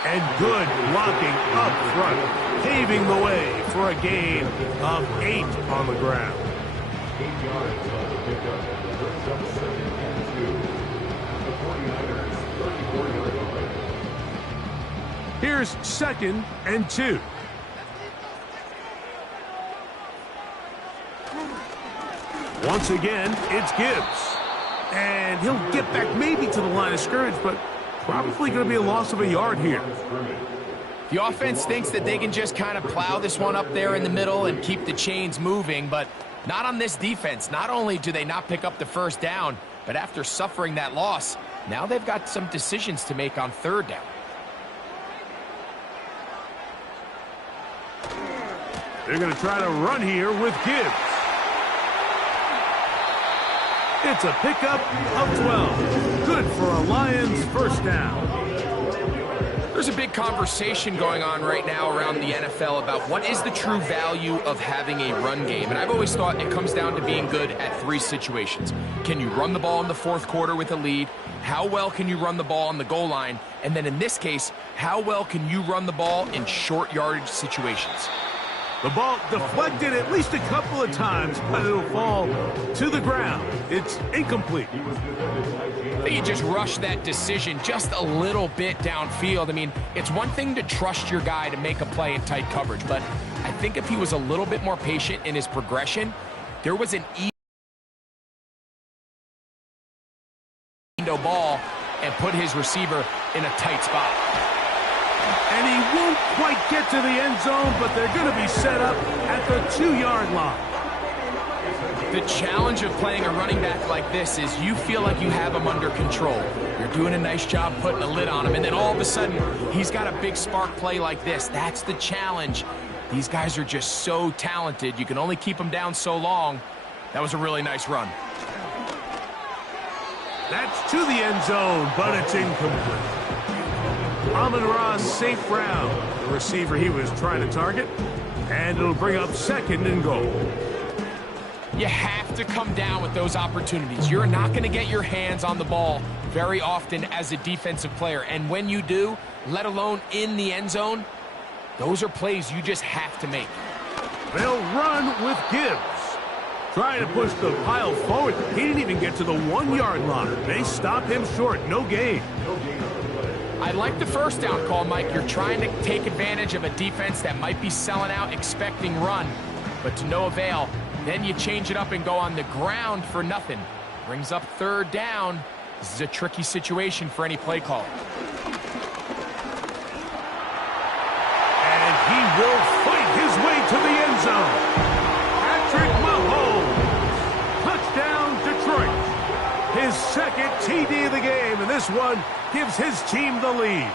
And good blocking up front, paving the way for a gain of 8 on the ground. 8 yards on the pickup. Brings up 2nd and 2. The 49ers, 34-yard line. Here's 2nd and 2. Once again, it's Gibbs. And he'll get back maybe to the line of scrimmage, but probably going to be a loss of a yard here. The offense thinks that they can just kind of plow this one up there in the middle and keep the chains moving, but not on this defense. Not only do they not pick up the first down, but after suffering that loss, now they've got some decisions to make on third down. They're going to try to run here with Gibbs. It's a pickup of 12. Good for a Lions first down. There's a big conversation going on right now around the NFL about what is the true value of having a run game. And I've always thought it comes down to being good at 3 situations. Can you run the ball in the 4th quarter with a lead? How well can you run the ball on the goal line? And then in this case, how well can you run the ball in short yardage situations? The ball deflected at least a couple of times, but it'll fall to the ground. It's incomplete. I think you just rush that decision just a little bit downfield. I mean, it's one thing to trust your guy to make a play in tight coverage, but I think if he was a little bit more patient in his progression, there was an ball and put his receiver in a tight spot. And he won't quite get to the end zone, but they're going to be set up at the 2-yard line. The challenge of playing a running back like this is you feel like you have him under control. You're doing a nice job putting a lid on him, and then all of a sudden, he's got a big spark play like this. That's the challenge. These guys are just so talented. You can only keep them down so long. That was a really nice run. That's to the end zone, but it's incomplete. Amon-Ra St. Brown, the receiver he was trying to target, and it'll bring up 2nd and goal. You have to come down with those opportunities. You're not going to get your hands on the ball very often as a defensive player, and when you do, let alone in the end zone, those are plays you just have to make. They'll run with Gibbs. Trying to push the pile forward. He didn't even get to the 1-yard line. They stop him short. No gain. I like the first down call, Mike. You're trying to take advantage of a defense that might be selling out, expecting run, but to no avail. Then you change it up and go on the ground for nothing. Brings up third down. This is a tricky situation for any play caller. And he will fight his way to the end zone. Patrick Mahomes. Touchdown, Detroit. His second TD of the game, and this one gives his team the lead.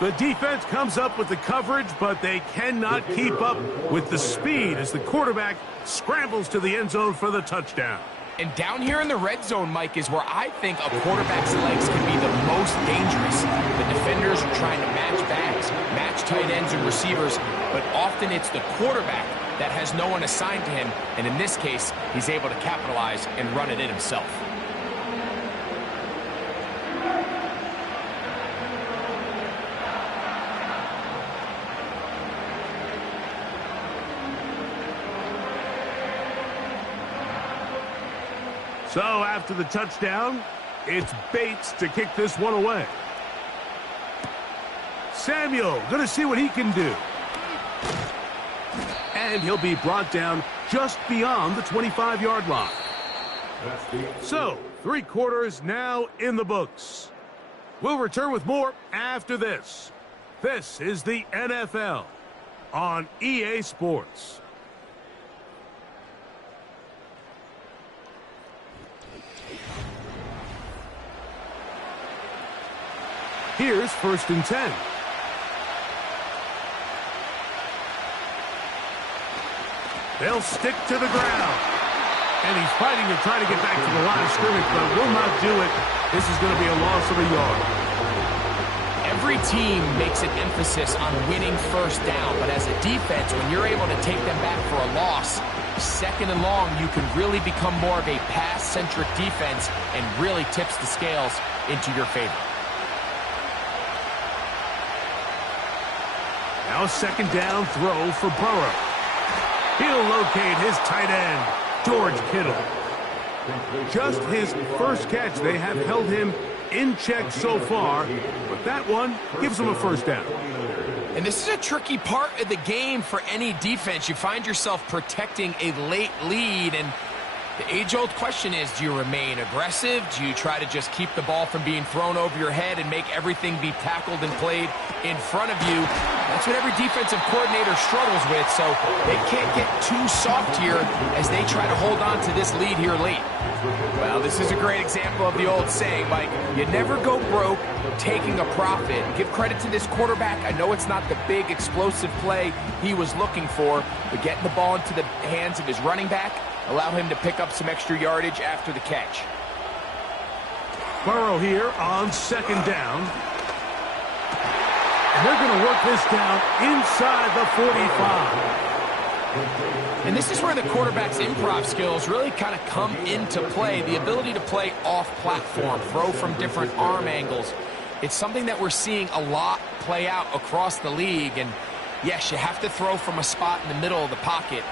The defense comes up with the coverage, but they cannot keep up with the speed as the quarterback scrambles to the end zone for the touchdown. And down here in the red zone, Mike, is where I think a quarterback's legs can be the most dangerous. The defenders are trying to match backs, match tight ends and receivers, but often it's the quarterback that has no one assigned to him, and in this case, he's able to capitalize and run it in himself. So after the touchdown, it's Bates to kick this one away. Samuel going to see what he can do. And he'll be brought down just beyond the 25-yard line. So, 3 quarters now in the books. We'll return with more after this. This is the NFL on EA Sports. Here's 1st and 10. They'll stick to the ground. And he's fighting to try to get back to the line of scrimmage, but will not do it. This is going to be a loss of a yard. Every team makes an emphasis on winning first down, but as a defense, when you're able to take them back for a loss, 2nd and long, you can really become more of a pass-centric defense and really tips the scales into your favor. Now a 2nd down throw for Burrow. He'll locate his tight end, George Kittle. Just his first catch. They have held him in check so far, but that one gives him a 1st down. And this is a tricky part of the game for any defense. You find yourself protecting a late lead, and the age-old question is, do you remain aggressive? Do you try to just keep the ball from being thrown over your head and make everything be tackled and played in front of you? That's what every defensive coordinator struggles with, so they can't get too soft here as they try to hold on to this lead here late. Well, this is a great example of the old saying, Mike, you never go broke taking a profit. Give credit to this quarterback. I know it's not the big explosive play he was looking for, but getting the ball into the hands of his running back, allow him to pick up some extra yardage after the catch. Burrow here on 2nd down. And they're going to work this down inside the 45. And this is where the quarterback's improv skills really kind of come into play. The ability to play off-platform, throw from different arm angles. It's something that we're seeing a lot play out across the league. And yes, you have to throw from a spot in the middle of the pocket.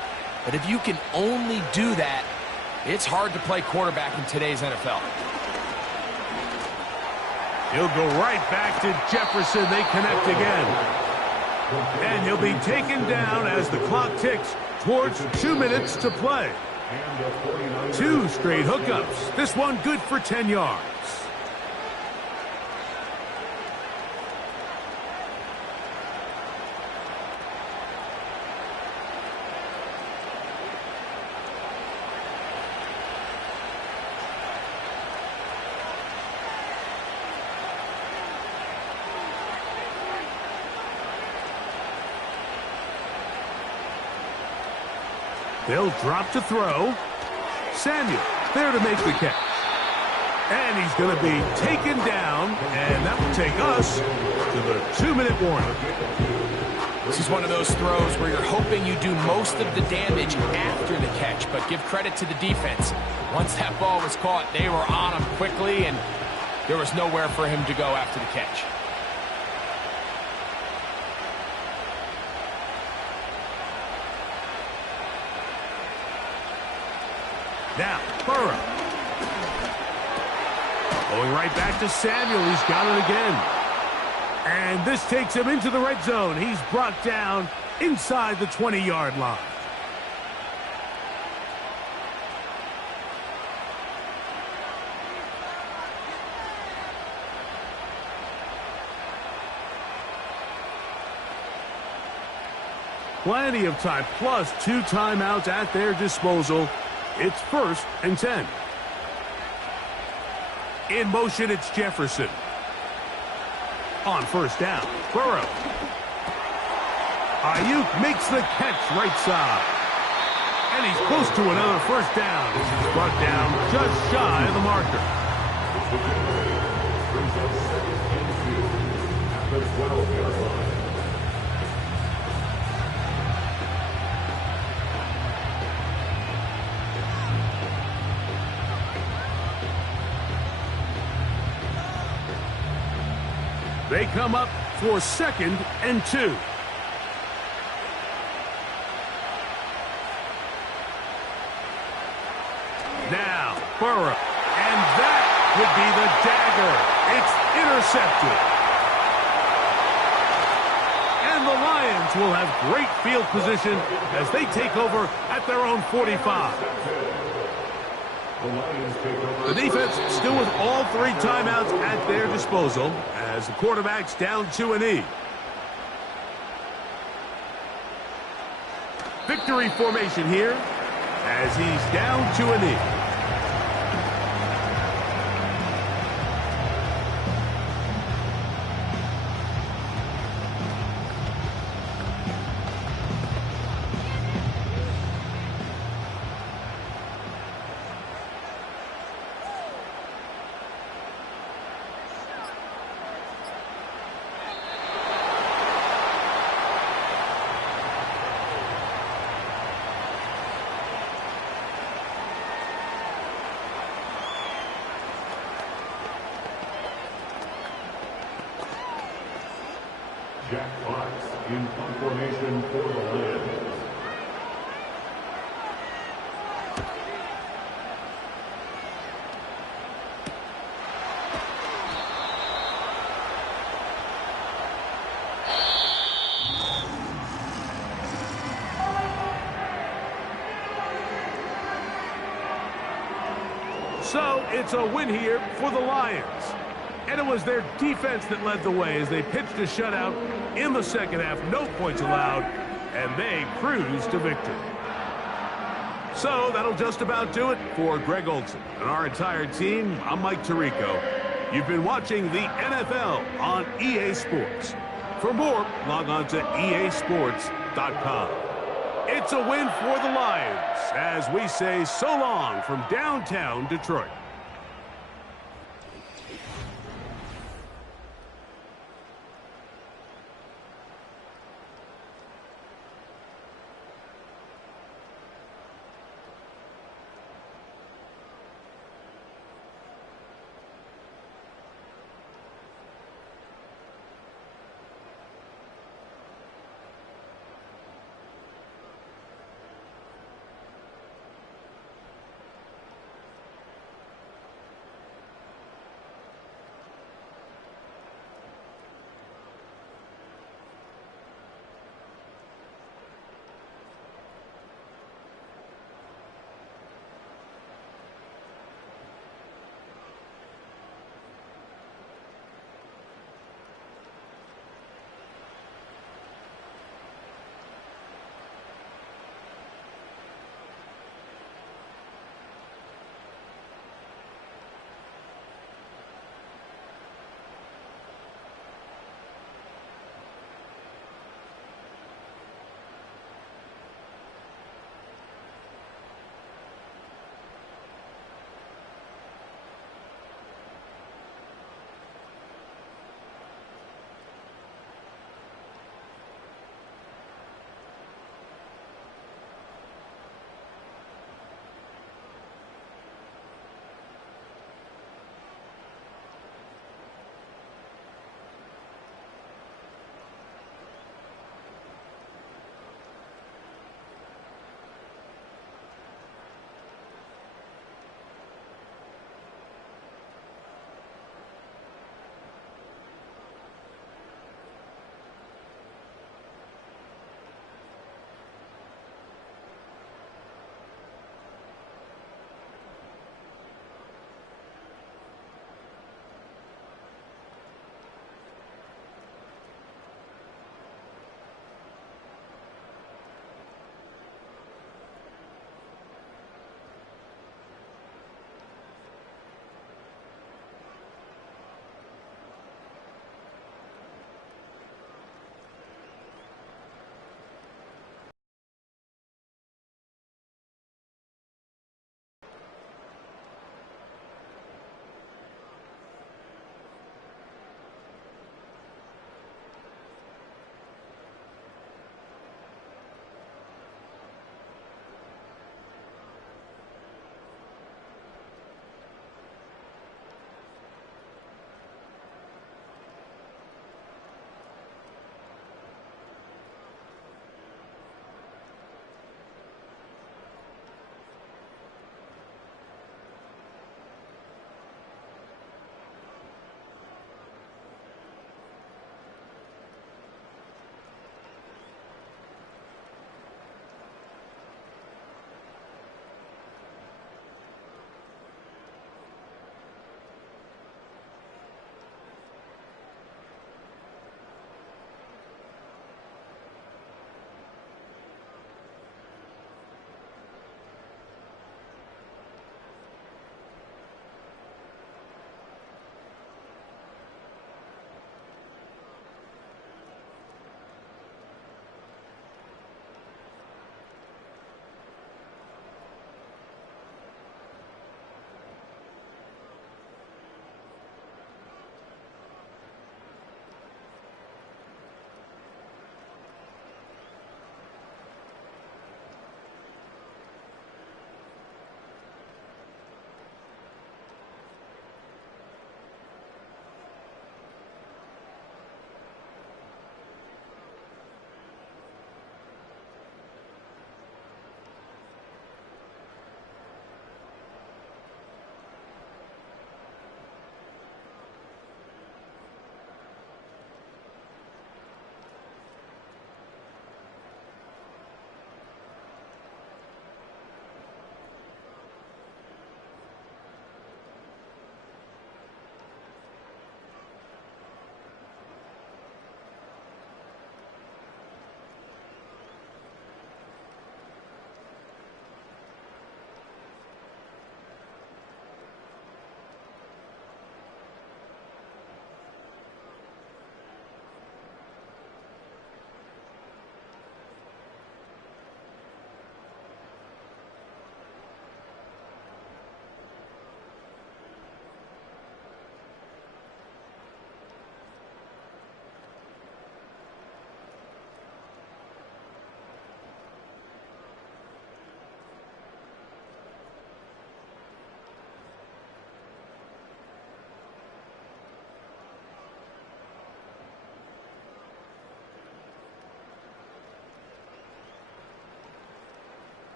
But if you can only do that, it's hard to play quarterback in today's NFL. He'll go right back to Jefferson. They connect again. And he'll be taken down as the clock ticks towards 2 minutes to play. 2 straight hookups. This one good for 10 yards. They'll drop to throw. Samuel there to make the catch. And he's going to be taken down, and that will take us to the 2-minute warning. This is one of those throws where you're hoping you do most of the damage after the catch, but give credit to the defense. Once that ball was caught, they were on him quickly, and there was nowhere for him to go after the catch. Now, Burrow. Going right back to Samuel. He's got it again. And this takes him into the red zone. He's brought down inside the 20-yard line. Plenty of time, plus 2 timeouts at their disposal. It's 1st and 10. In motion, it's Jefferson. On 1st down, Burrow. Ayuk makes the catch right side. And he's close to another 1st down. This is brought down just shy of the marker. Brings up 2nd and 2 at the 12-yard line. They come up for 2nd and 2. Now, Burrow. And that would be the dagger. It's intercepted. And the Lions will have great field position as they take over at their own 45. The defense still with all 3 timeouts at their disposal as the quarterback's down to a knee. Victory formation here as he's down to a knee. Jack Fox in punt formation for the Lions. So it's a win here for the Lions. And it was their defense that led the way as they pitched a shutout in the 2nd half. No points allowed, and they cruised to victory. So that'll just about do it for Greg Olson and our entire team. I'm Mike Tirico. You've been watching the NFL on EA Sports. For more, log on to easports.com. It's a win for the Lions as we say so long from downtown Detroit.